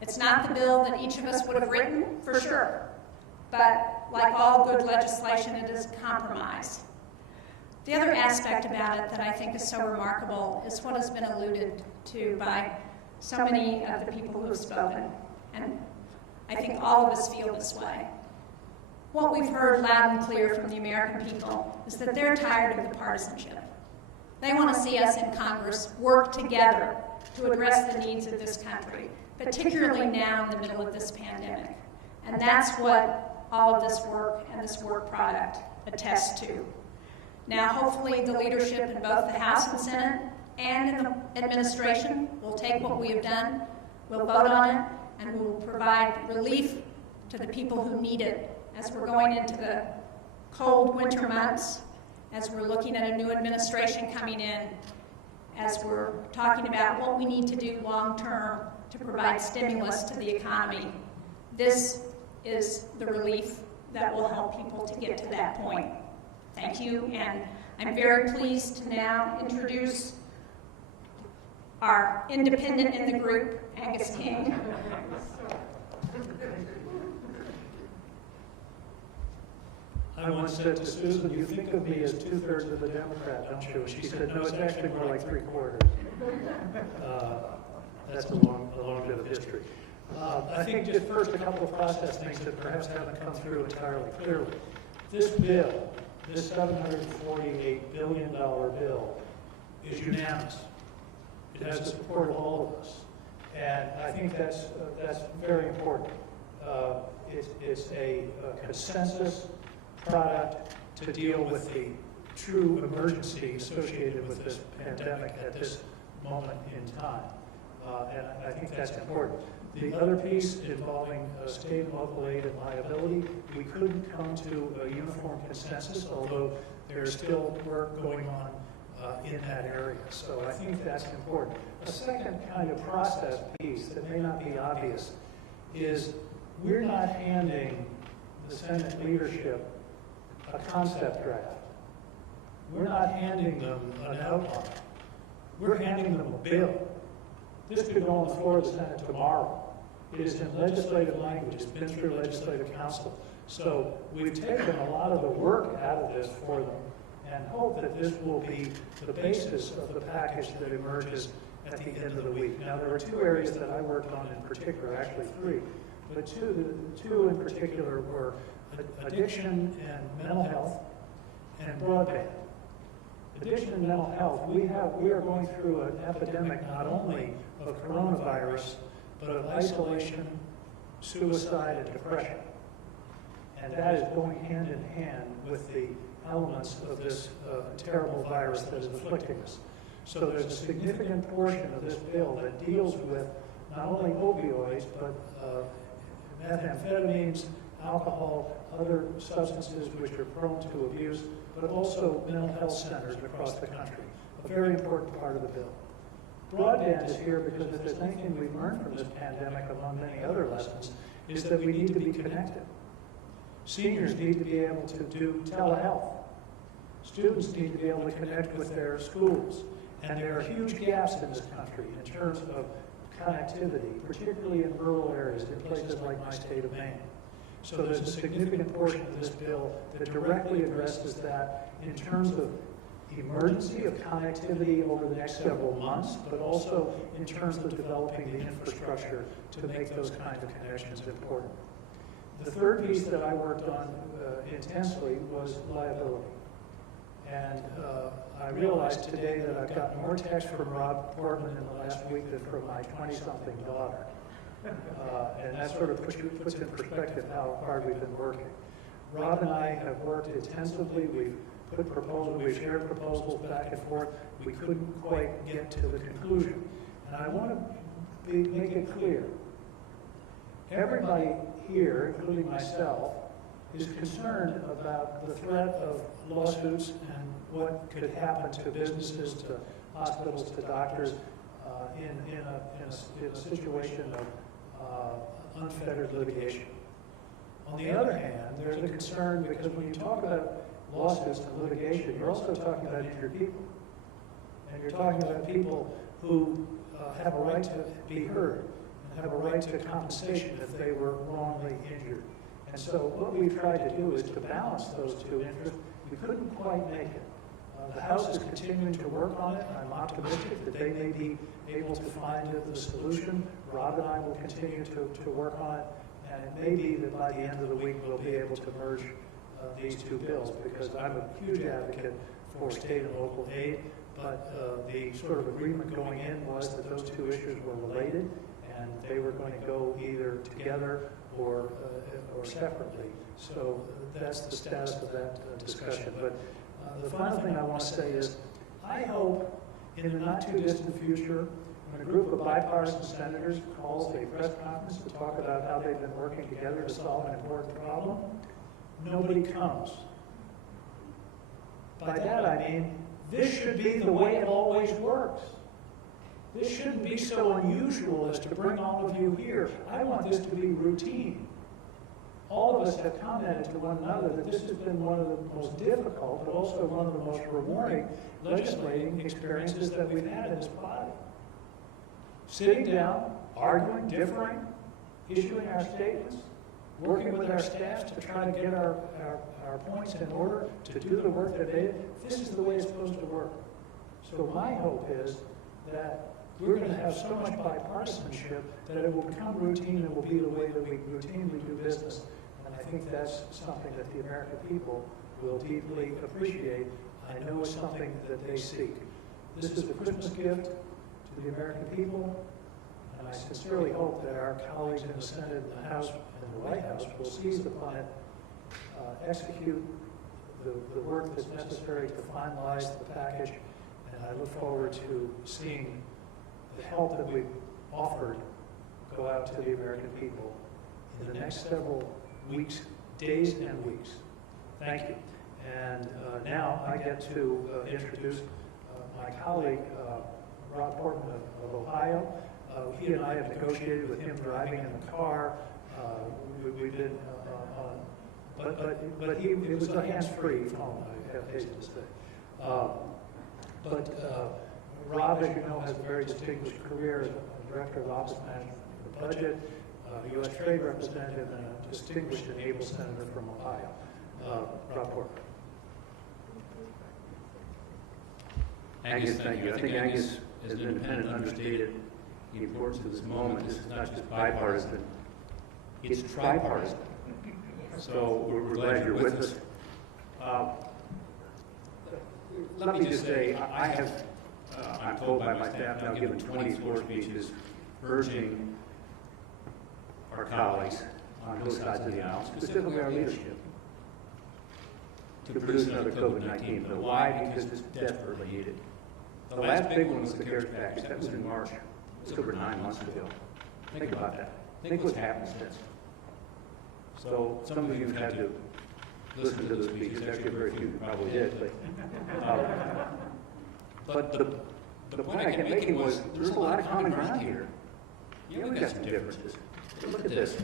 It's not the bill that each of us would have written, for sure. But like all good legislation, it is a compromise. The other aspect about it that I think is so remarkable is what has been alluded to by so many of the people who have spoken. And I think all of us feel this way. What we've heard loud and clear from the American people is that they're tired of the partisanship. They want to see us in Congress work together to address the needs of this country, particularly now in the middle of this pandemic. And that's what all of this work and this work product attests to. Now, hopefully, the leadership in both the House and Senate and in the administration will take what we have done, we'll vote on it, and we'll provide relief to the people who need it as we're going into the cold winter months, as we're looking at a new administration coming in, as we're talking about what we need to do long-term to provide stimulus to the economy. This is the relief that will help people to get to that point. Thank you, and I'm very pleased to now introduce our independent in the group, Angus King. I once said to Susan, you think of me as 2/3 of a Democrat, don't you? She said, no, it's actually more like 3/4. That's a long bit of history. I think just first a couple of process things that perhaps haven't come through entirely clearly. This bill, this $748 billion bill, is unanimous. It has the support of all of us. And I think that's very important. It's a consensus product to deal with the true emergency associated with this pandemic at this moment in time. And I think that's important. The other piece involving state and local aid and liability, we couldn't come to a uniform consensus, although there's still work going on in that area. So I think that's important. A second kind of process piece that may not be obvious is we're not handing the Senate leadership a concept draft. We're not handing them an outline. We're handing them a bill. This could go on the floor of the Senate tomorrow. It is in legislative language. It's been through legislative council. So we've taken a lot of the work out of this for them and hope that this will be the basis of the package that emerges at the end of the week. Now, there were two areas that I worked on in particular, actually three, but two in particular were addiction and mental health and broadband. Addiction and mental health, we are going through an epidemic not only of coronavirus, but of isolation, suicide, and depression. And that is going hand in hand with the elements of this terrible virus that is afflicting us. So there's a significant portion of this bill that deals with not only opioids, but methamphetamines, alcohol, other substances which are prone to abuse, but also mental health centers across the country. A very important part of the bill. Broadband is here because if there's anything we've learned from this pandemic, among many other lessons, is that we need to be connected. Seniors need to be able to do telehealth. Students need to be able to connect with their schools. And there are huge gaps in this country in terms of connectivity, particularly in rural areas, in places like my state of Maine. So there's a significant portion of this bill that directly addresses that in terms of emergency of connectivity over the next several months, but also in terms of developing the infrastructure to make those kinds of connections important. The third piece that I worked on intensely was liability. And I realized today that I've gotten more texts from Rob Portman in the last week than from my 20-something daughter. And that sort of puts in perspective how hard we've been working. Rob and I have worked intensively. We've shared proposals back and forth. We couldn't quite get to the conclusion. And I want to make it clear. Everybody here, including myself, is concerned about the threat of lawsuits and what could happen to businesses, to hospitals, to doctors in a situation of unfettered litigation. On the other hand, there's a concern because when you talk about lawsuits and litigation, you're also talking about injured people. And you're talking about people who have a right to be heard and have a right to compensation if they were wrongly injured. And so what we've tried to do is to balance those two interests. We couldn't quite make it. The House is continuing to work on it. I'm optimistic that they may be able to find the solution. Rob and I will continue to work on it. And it may be that by the end of the week we'll be able to merge these two bills, because I'm a huge advocate for state and local aid. But the sort of agreement going in was that those two issues were related, and they were going to go either together or separately. So that's the status of that discussion. But the final thing I want to say is, I hope in the not too distant future, when a group of bipartisan senators calls a press conference to talk about how they've been working together to solve an important problem, nobody comes. By that I mean, this should be the way it always works. This shouldn't be so unusual as to bring all of you here. I want this to be routine. All of us have commented to one another that this has been one of the most difficult, but also one of the most rewarding legislating experiences that we've had in this body. Sitting down, arguing, differing, issuing our statements, working with our staffs to try to get our points in order, to do the work that they did. This is the way it's supposed to work. So my hope is that we're going to have so much bipartisanship that it will become routine and will be the way that we routinely do business. And I think that's something that the American people will deeply appreciate. I know it's something that they seek. This is a Christmas gift to the American people, and I sincerely hope that our colleagues in the Senate and the House and the White House will seize upon it, execute the work that's necessary to finalize the package, and I look forward to seeing the help that we've offered go out to the American people in the next several weeks, days and weeks. Thank you. And now I get to introduce my colleague, Rob Portman of Ohio. He and I have negotiated with him driving in the car. We've been but it was a hands-free phone, I have hasten to say. Rob, as you know, has a very distinguished career as a Director of Office Management for the Budget, a U.S. Trade Representative, and a distinguished and able Senator from Ohio. Rob Portman. Angus, thank you. I think Angus, as an independent, understated the importance of this moment. This is not just bipartisan, it's tripartisan. So we're glad you're with us. Let me just say, I have, I'm told by my staff now, given 20 floor speeches urging our colleagues on both sides of the aisle, specifically our leadership, to produce another COVID-19 bill. Why? Because it's desperately needed. The last big one was the CARES package. That was in March. It's over 9 months ago. Think about that. Think what's happened since. So some of you have had to listen to those speeches. Actually, very few probably did. But the point I kept making was there's a lot of common ground here. Yeah, we've got some differences. But look at this.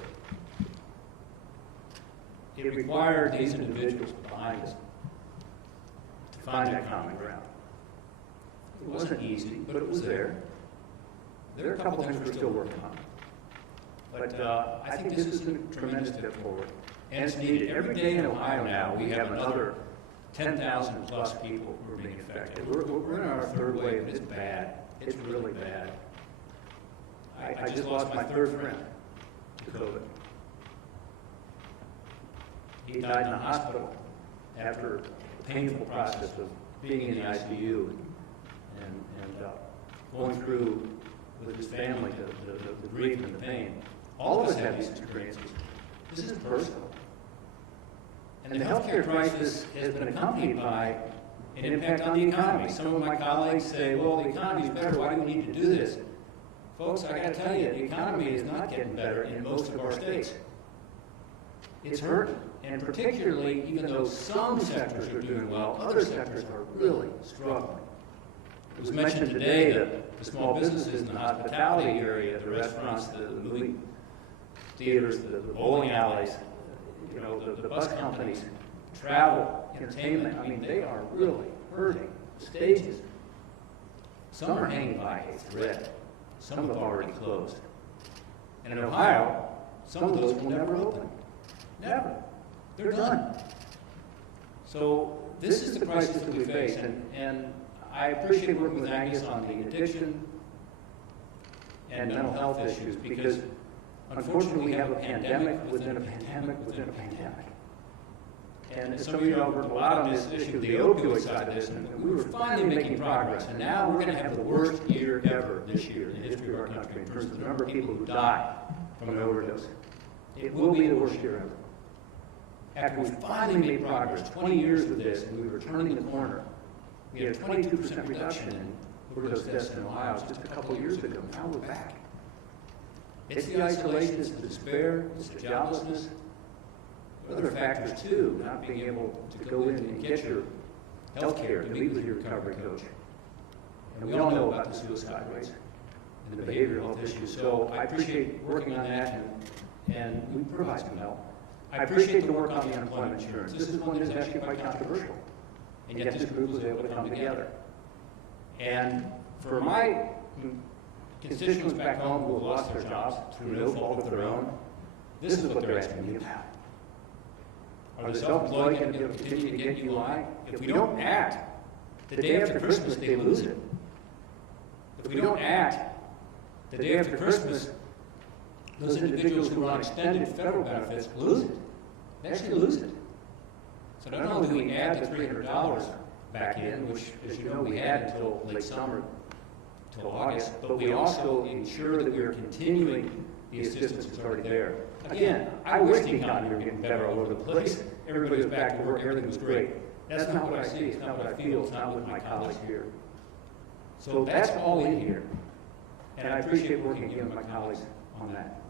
It required these individuals behind us to find that common ground. It wasn't easy, but it was there. There are a couple things we're still working on. But I think this is a tremendous step forward. And it's needed. Every day in Ohio now, we have another 10,000 plus people who are being affected. We're in our third wave, and it's bad. It's really bad. I just lost my third friend to COVID. He died in the hospital after a painful process of being in the ICU and going through with his family the grief and the pain. All of us have these experiences. This is personal. And the healthcare crisis has been accompanied by an impact on the economy. Some of my colleagues say, well, the economy's better, why do we need to do this? Folks, I gotta tell you, the economy is not getting better in most of our states. It's hurting. And particularly, even though some sectors are doing well, other sectors are really struggling. It was mentioned today that the small businesses in the hospitality area, the restaurants, the movie theaters, the bowling alleys, you know, the bus companies, travel, entertainment, I mean, they are really hurting. The stages, some are hanging by a thread. Some have already closed. And in Ohio, some of those will never open. Never. They're done. So this is the crisis that we face, and I appreciate working with Angus on the addiction and mental health issues because unfortunately we have a pandemic within a pandemic within a pandemic. And as some of you know, I've worked a lot on this issue of the opioid side of this, and we were finally making progress. And now we're going to have the worst year ever this year in the history of our country in terms of the number of people who die from an overdose. It will be the worst year ever. After we finally made progress, 20 years with this, and we were turning the corner, we had a 22% reduction in overdose deaths in Ohio just a couple of years ago. Now we're back. It's the isolation, it's the despair, it's the joblessness. Other factors too, not being able to go in and get your health care, to meet with your recovery coach. And we all know about the suicide rates and the behavioral health issues. So I appreciate working on that, and we provide some help. I appreciate the work on the unemployment insurance. This is one that is actually quite controversial. And yet this group was able to come together. And for my constituents back home who have lost their jobs through no fault of their own, this is what they're asking me about. Are the self-employed going to be able to continue to get UI? If we don't act, the day after Christmas, they lose it. If we don't act, the day after Christmas, those individuals who are on extended federal benefits lose it. They actually lose it. So not only do we add the $300 back in, which, as you know, we had until late summer, until August, but we also ensure that we are continuing the assistance that's already there. Again, I wish the economy were getting better all over the place. Everybody was back to work, everything was great. That's not what I see, it's not what I feel, it's not what my colleagues hear. So that's all in here. And I appreciate working again with my colleagues on that.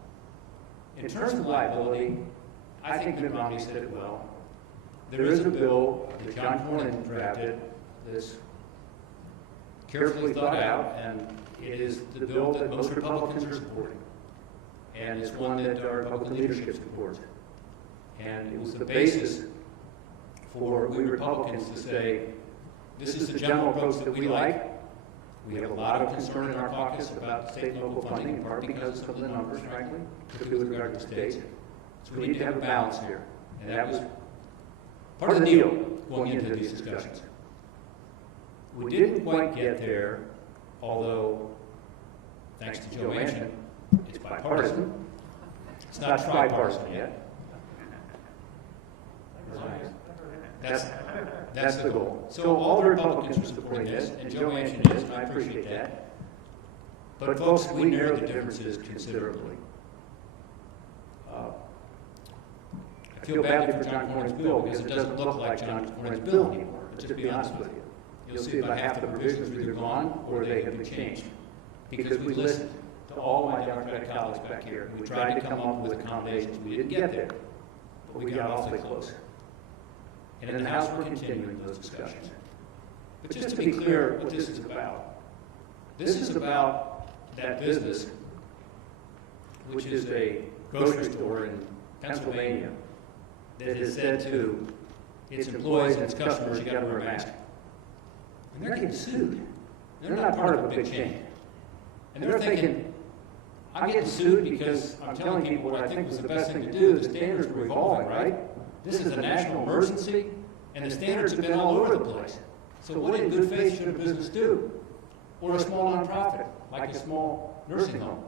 In terms of liability, I think Mitt Romney said it well. There is a bill that John Cornyn drafted that's carefully thought out, and it is the bill that most Republicans are supporting. And it's one that our Republican leadership supports. And it was the basis for we Republicans to say, this is the general approach that we like. We have a lot of concern in our caucus about state and local funding, in part because of some of the numbers, frankly, particularly with regard to the states. So we need to have a balance here. And that was part of the deal going into these discussions. We didn't quite get there, although, thanks to Joe Manchin, it's bipartisan. It's not tripartisan yet. That's the goal. So all the Republicans are supporting this, and Joe Manchin is, and I appreciate that. But folks, we narrowed the differences considerably. I feel badly for John Cornyn's bill because it doesn't look like John Cornyn's bill anymore. Let's just be honest with you. You'll see about half the provisions are either gone or they have been changed. Because we listened to all my Democratic colleagues back here. We tried to come up with accommodations. We didn't get there, but we got awfully close. And in the House, we're continuing those discussions. But just to be clear what this is about that business, which is a grocery store in Pennsylvania, that has said to its employees and its customers, you got to wear a mask. And they're getting sued. They're not part of a big chain. And they're thinking, I'm getting sued because I'm telling people what I think was the best thing to do. The standards were evolving, right? This is a national emergency, and the standards have been all over the place. So what in good faith should a business do? Or a small nonprofit, like a small nursing home.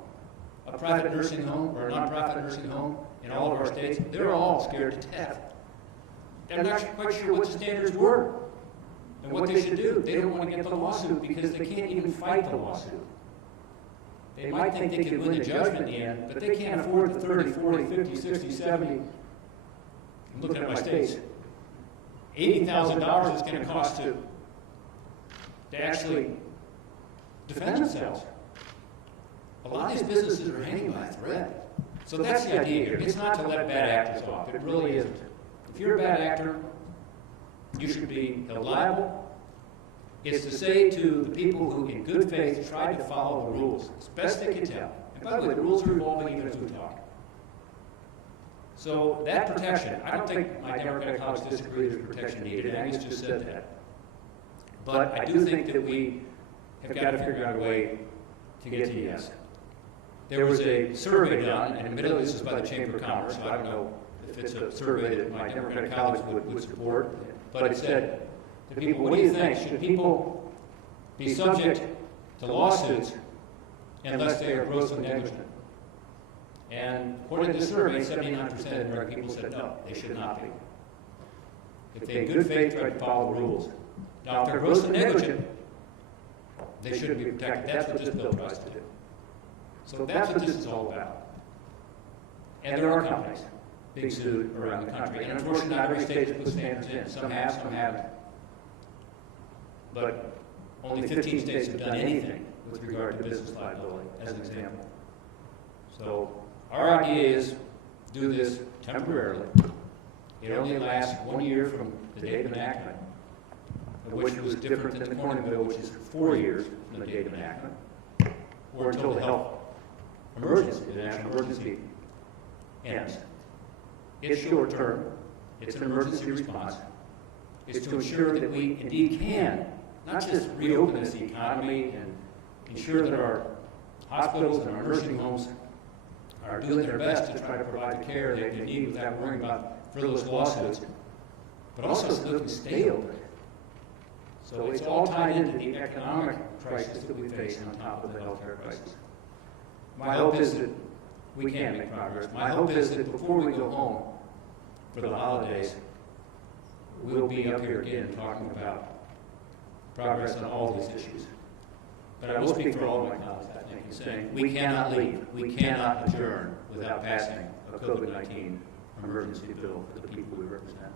A private nursing home or a nonprofit nursing home in all of our states, they're all scared to death. They're not quite sure what the standards were and what they should do. They don't want to get the lawsuit because they can't even fight the lawsuit. They might think they can win the judgment in the end, but they can't afford the 30, 40, 50, 60, 70. I'm looking at my states. $80,000 it's going to cost to actually defend themselves. A lot of these businesses are hanging by a thread. So that's the idea here. It's not to let bad actors off. It really isn't. If you're a bad actor, you should be held liable. It's to say to the people who, in good faith, tried to follow the rules as best they can tell. And by the way, the rules are evolving even as we talk. So that protection, I don't think my Democratic colleagues disagree there's protection needed, and Angus just said that. But I do think that we have got to figure out a way to get to yes. There was a survey done, and admittedly this is by the Chamber of Commerce, so I don't know if it's a survey that my Democratic colleagues would support, but it said to people, what do you think? Should people be subject to lawsuits unless they are grossly negligent? And according to the survey, 79% of American people said no, they should not be. If they in good faith tried to follow the rules. Now, if they're grossly negligent, they shouldn't be protected. That's what this bill tries to do. So that's what this is all about. And there are companies being sued around the country. And unfortunately, not every state has put standards in. Some have, some haven't. But only 15 states have done anything with regard to business liability, as an example. So our idea is do this temporarily. It only lasts 1 year from the date of enactment, which was different than the Cornyn bill, which is 4 years from the date of enactment, or until the health emergency, the national emergency ends. It's short term. It's an emergency response. It's to ensure that we indeed can not just reopen this economy and ensure that our hospitals and our nursing homes are doing their best to try to provide the care they need without worrying about frivolous lawsuits, but also so that we stay open. So it's all tied into the economic crisis that we face on top of the healthcare crisis. My hope is that we can make progress. My hope is that before we go home for the holidays, we'll be up here again talking about progress on all these issues. But I will speak for all of my colleagues, I think, in saying we cannot leave, we cannot adjourn without passing a COVID-19 emergency bill for the people we represent.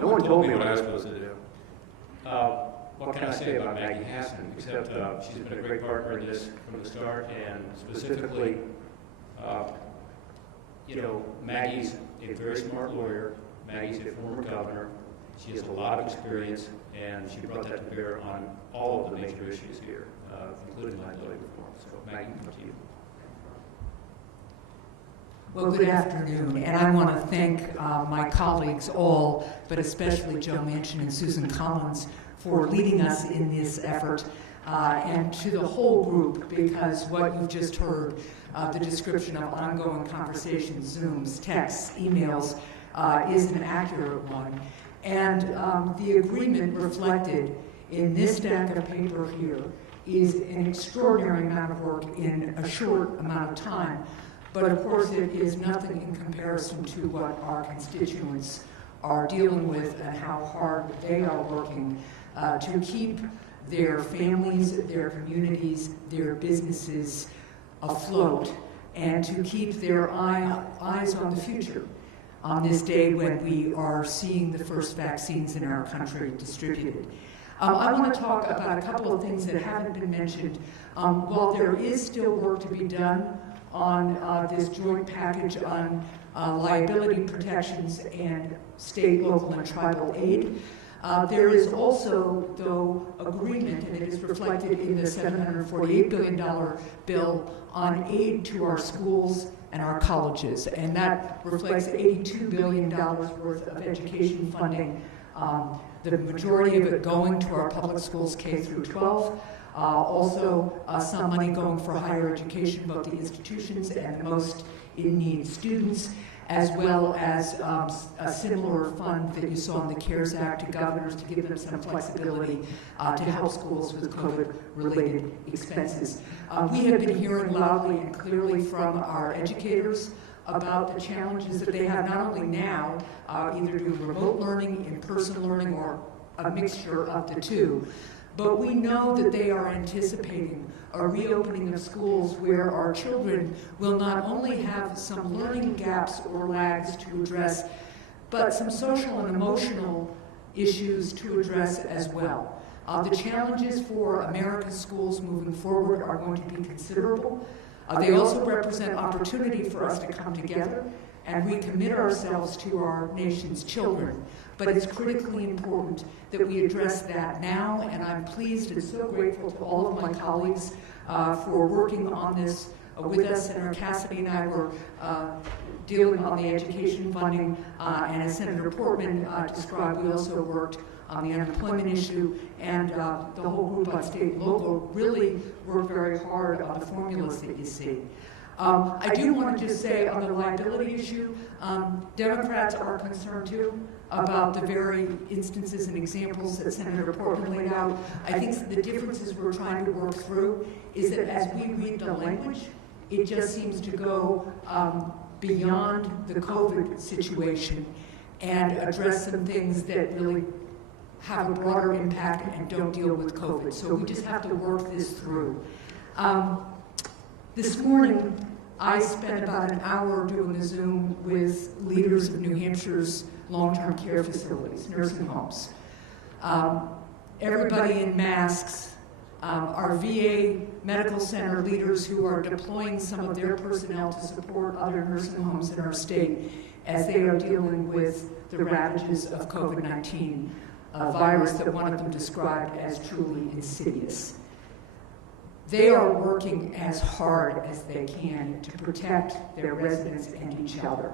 No one told me what I was supposed to do. what can I say about Maggie Hassan, except she's been a great partner in this from the start, and specifically, Maggie's a very smart lawyer. Maggie's a former governor. She has a lot of experience, and she brought that to bear on all of the major issues here, including liability reform. So, Maggie, up to you. Well, good afternoon, and I want to thank my colleagues all, but especially Joe Manchin and Susan Collins, for leading us in this effort, and to the whole group, because what you've just heard, the description of ongoing conversations, Zooms, texts, emails, is an accurate one. And the agreement reflected in this stack of paper here is an extraordinary amount of work in a short amount of time. But of course, it is nothing in comparison to what our constituents are dealing with and how hard they are working to keep their families, their communities, their businesses afloat, and to keep their eyes on the future on this day when we are seeing the first vaccines in our country distributed. I want to talk about a couple of things that haven't been mentioned. While there is still work to be done on this joint package on liability protections and state, local, and tribal aid, there is also, though, agreement, and it is reflected in the $748 billion bill on aid to our schools and our colleges, and that reflects $82 billion worth of education funding, the majority of it going to our public schools K through 12, also some money going for higher education, both the institutions and the most in-need students, as well as a similar fund that you saw in the CARES Act to governors to give them some flexibility to help schools with COVID-related expenses. We have been hearing loudly and clearly from our educators about the challenges that they have not only now, either doing remote learning, in-person learning, or a mixture of the two, but we know that they are anticipating a reopening of schools where our children will not only have some learning gaps or lags to address, but some social and emotional issues to address as well. The challenges for America's schools moving forward are going to be considerable. They also represent opportunity for us to come together and recommit ourselves to our nation's children. But it's critically important that we address that now, and I'm pleased and so grateful to all of my colleagues for working on this with us. Senator Cassidy and I were dealing on the education funding, and as Senator Portman described, we also worked on the unemployment issue, and the whole group on state and local really worked very hard on the formulas that you see. I do want to just say on the liability issue, Democrats are concerned too about the very instances and examples that Senator Portman laid out. I think the differences we're trying to work through is that as we read the language, it just seems to go beyond the COVID situation and address some things that really have a broader impact and don't deal with COVID. So we just have to work this through. This morning, I spent about an hour doing a Zoom with leaders of New Hampshire's long-term care facilities, nursing homes. Everybody in masks, our VA medical center leaders who are deploying some of their personnel to support other nursing homes in our state as they are dealing with the ravages of COVID-19, a virus that one of them described as truly insidious. They are working as hard as they can to protect their residents and each other.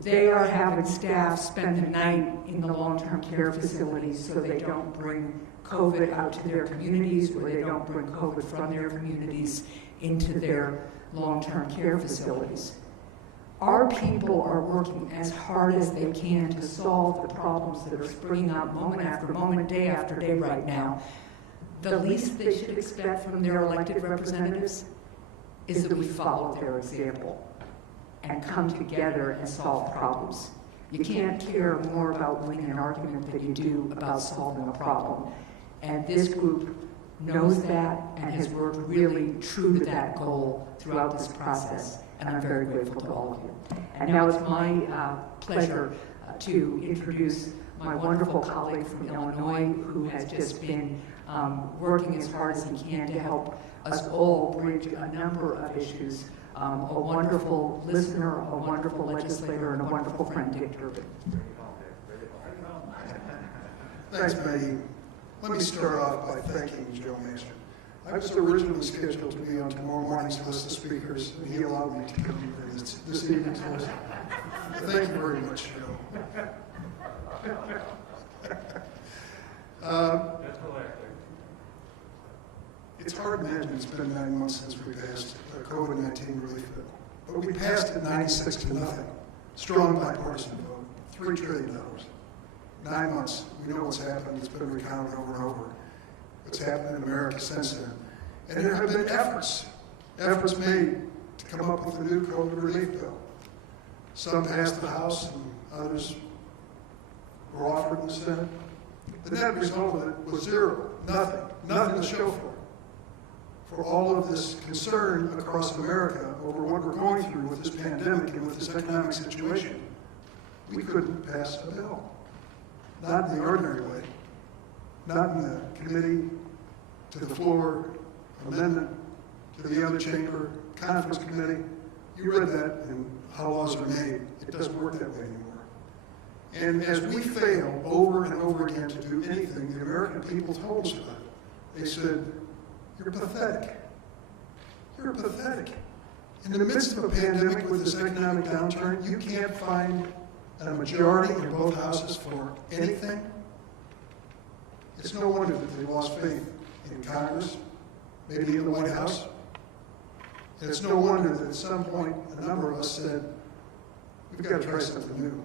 They are having staff spend the night in the long-term care facilities so they don't bring COVID out to their communities, or they don't bring COVID from their communities into their long-term care facilities. Our people are working as hard as they can to solve the problems that are springing up moment after moment, day after day right now. The least they should expect from their elected representatives is that we follow their example and come together and solve problems. You can't care more about winning an argument than you do about solving a problem. And this group knows that and has worked really true to that goal throughout this process. And I'm very grateful to all of you. And now it's my pleasure to introduce my wonderful colleague from Illinois who has just been working as hard as he can to help us all bridge a number of issues. A wonderful listener, a wonderful legislator, and a wonderful friend, Dick Durbin. Thanks, Maggie. Let me start off by thanking Joe Manchin. I was originally scheduled to be on tomorrow morning's list of speakers, and he allowed me to come here this evening's list. Thank you very much, Joe. That's hilarious. It's hard to imagine it's been 9 months since we passed a COVID-19 relief bill. But we passed it 96-0. Strong bipartisan vote, $3 trillion. 9 months, we know what's happened, it's been recounted over and over. What's happened in America since then. And there have been efforts made to come up with a new COVID relief bill. Some passed the House and others were offered in the Senate. The net result of it was zero, nothing to show for it. For all of this concern across America over what we're going through with this pandemic and with this economic situation, we couldn't pass a bill. Not in the ordinary way. Not in the committee, to the floor, amendment, to the other chamber, conference committee. You read that and how laws are made. It doesn't work that way anymore. And as we fail over and over again to do anything, the American people told us about it. They said, "You're pathetic. You're pathetic. In the midst of a pandemic with this economic downturn, you can't find a majority in both houses for anything." It's no wonder that they lost faith in Congress, maybe in the White House. And it's no wonder that at some point a number of us said, we've got to try something new.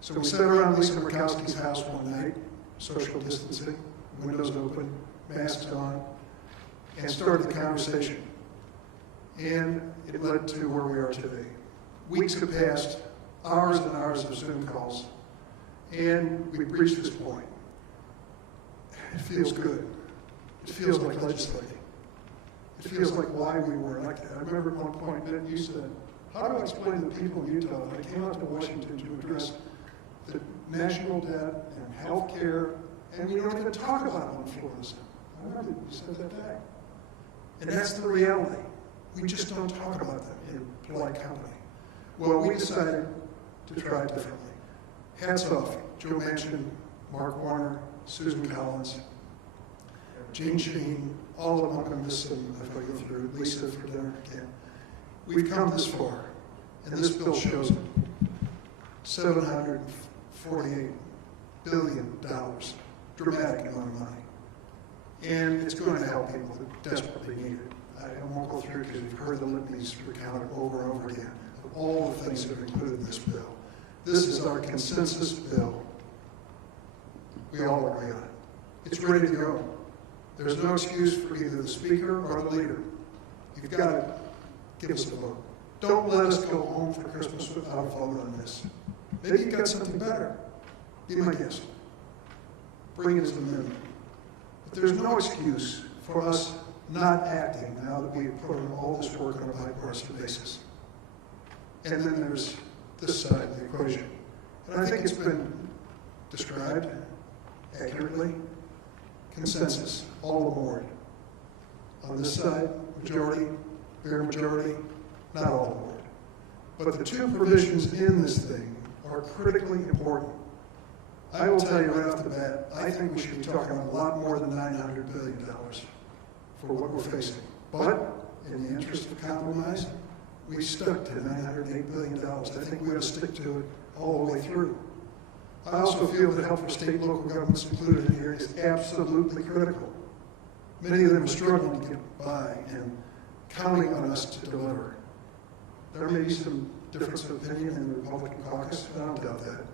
So we sat around Lisa Murkowski's house one night, social distancing, windows open, masks on, and started the conversation. And it led to where we are today. Weeks have passed, hours and hours of Zoom calls, and we've reached this point. It feels good. It feels like legislating. It feels like why we were elected. I remember at one point, Ben, you said, how do I explain to the people of Utah that I came out to Washington to address the national debt and health care, and we don't even talk about it on the floor of the Senate? I remember you said that back. And that's the reality. We just don't talk about them in polite company. Well, we decided to try differently. Hats off, Joe Manchin, Mark Warner, Susan Collins, Jean Sheen, all of them. I'm going to miss them if I go through. Lisa for dinner again. We've come this far, and this bill shows it. $748 billion, dramatic amount of money. And it's going to help people that desperately need it. I won't go through because you've heard the litanies recounted over and over again of all the things that are included in this bill. This is our consensus bill. We all agree on it. It's ready to go. There's no excuse for either the speaker or the leader. You've got to give us a vote. Don't let us go home for Christmas without a vote on this. Maybe you've got something better. Be my guest. Bring it as an amendment. But there's no excuse for us not acting now that we've put in all this work on a bipartisan basis. And then there's this side of the equation. And I think it's been described accurately. Consensus, all aboard. On this side, majority, bare majority, not all aboard. But the two provisions in this thing are critically important. I will tell you right off the bat, I think we should be talking a lot more than $900 billion for what we're facing. But in the interest of compromise, we stuck to $908 billion. I think we ought to stick to it all the way through. I also feel that help for state and local governments included in here is absolutely critical. Many of them are struggling to get by and counting on us to deliver. There may be some difference of opinion in the Republican caucus, I don't doubt that.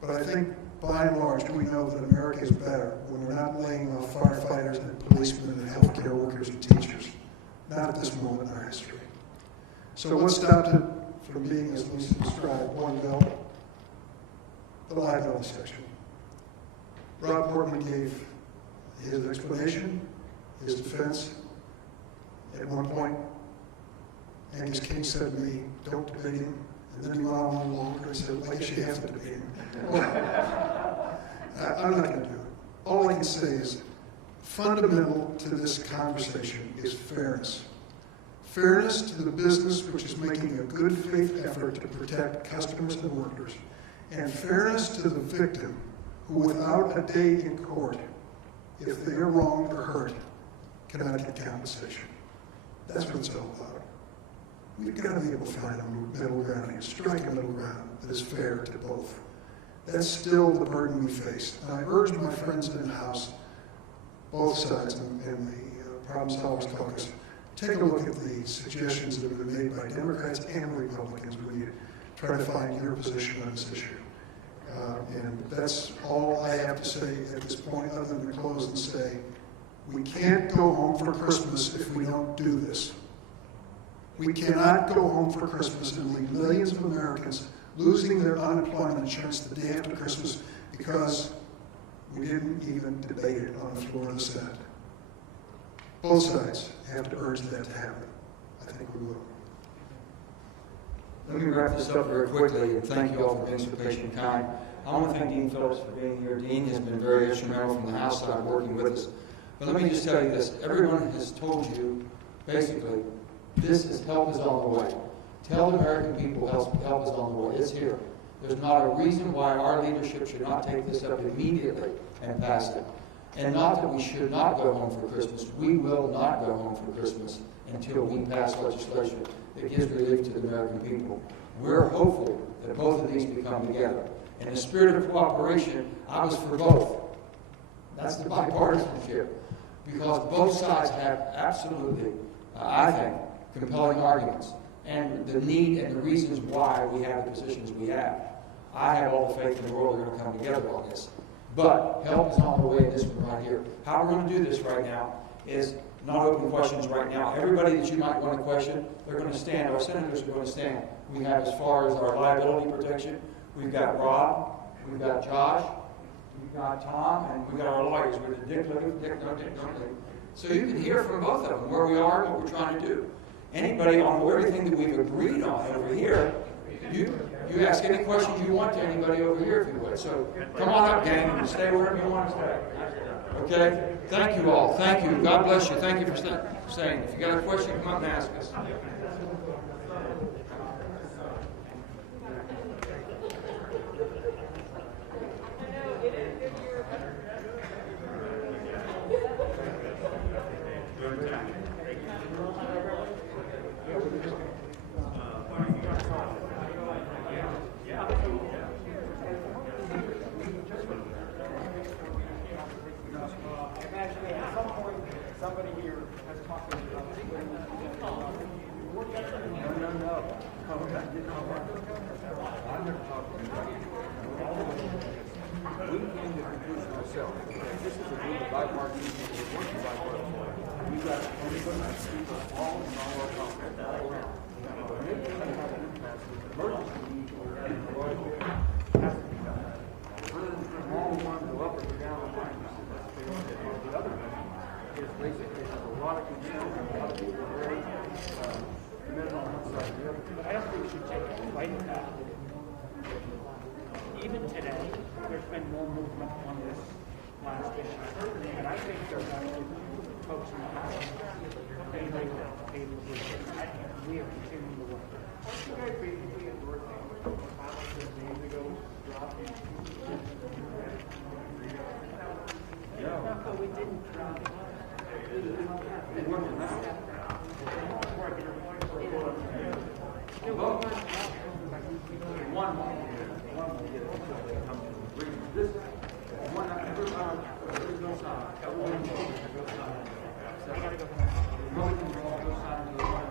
But I think, by and large, we know that America is better when we're not laying off firefighters and policemen and healthcare workers and teachers. Not at this moment in our history. So what stopped it from being, as Lisa described, one bill? The liability section. Rob Portman gave his explanation, his defense. At one point, Angus King said to me, don't debate him. And then he went on a little longer and said, well, I guess you have to debate him. I'm not going to do it. All I can say is fundamental to this conversation is fairness. Fairness to the business which is making a good faith effort to protect customers and workers, and fairness to the victim who, without a day in court, if they are wronged or hurt, cannot get compensation. That's what it's all about. We've got to be able to find a middle ground here, strike a middle ground that is fair to both. That's still the burden we face. And I urge my friends in the House, both sides in the Problem Solvers Caucus, take a look at the suggestions that have been made by Democrats and Republicans when you try to find your position on this issue. And that's all I have to say at this point, other than to close and say, we can't go home for Christmas if we don't do this. We cannot go home for Christmas and leave millions of Americans losing their unemployment insurance the day after Christmas because we didn't even debate it on the floor of the Senate. Both sides have to urge that to happen. I think we will. Let me wrap this up very quickly, and thank you all for being so patient and kind. I want to thank Dean Phillips for being here. Dean has been very instrumental from the House side working with us. But let me just tell you this. Everyone has told you, basically, help is on the way. Tell the American people help is on the way. It's here. There's not a reason why our leadership should not take this up immediately and pass it. And not that we should not go home for Christmas. We will not go home for Christmas until we pass legislation that gives relief to the American people. We're hopeful that both of these become together. In the spirit of cooperation, I was for both. That's the bipartisanship. Because both sides have absolutely, I think, compelling arguments. And the need and the reasons why we have the positions we have. I have all the faith in the world we're going to come together on this. But help is on the way in this one right here. How we're going to do this right now is not open questions right now. Everybody that you might want to question, they're going to stand. Our senators are going to stand. We have, as far as our liability protection, we've got Rob, we've got Josh, we've got Tom, and we've got our lawyers. We're the Dick, so you can hear from both of them where we are and what we're trying to do. Anybody on everything that we've agreed on over here, you ask any questions you want to anybody over here if you would. So come on up, gang, and stay wherever you want to stay. Okay? Thank you all. Thank you. God bless you. Thank you for staying. If you got a question, come up and ask us. Even today, there's been more movement on this last issue. And I think there's actually folks in the House able to we are continuing to work. You guys basically endorsed days ago drop. No, we didn't drop it.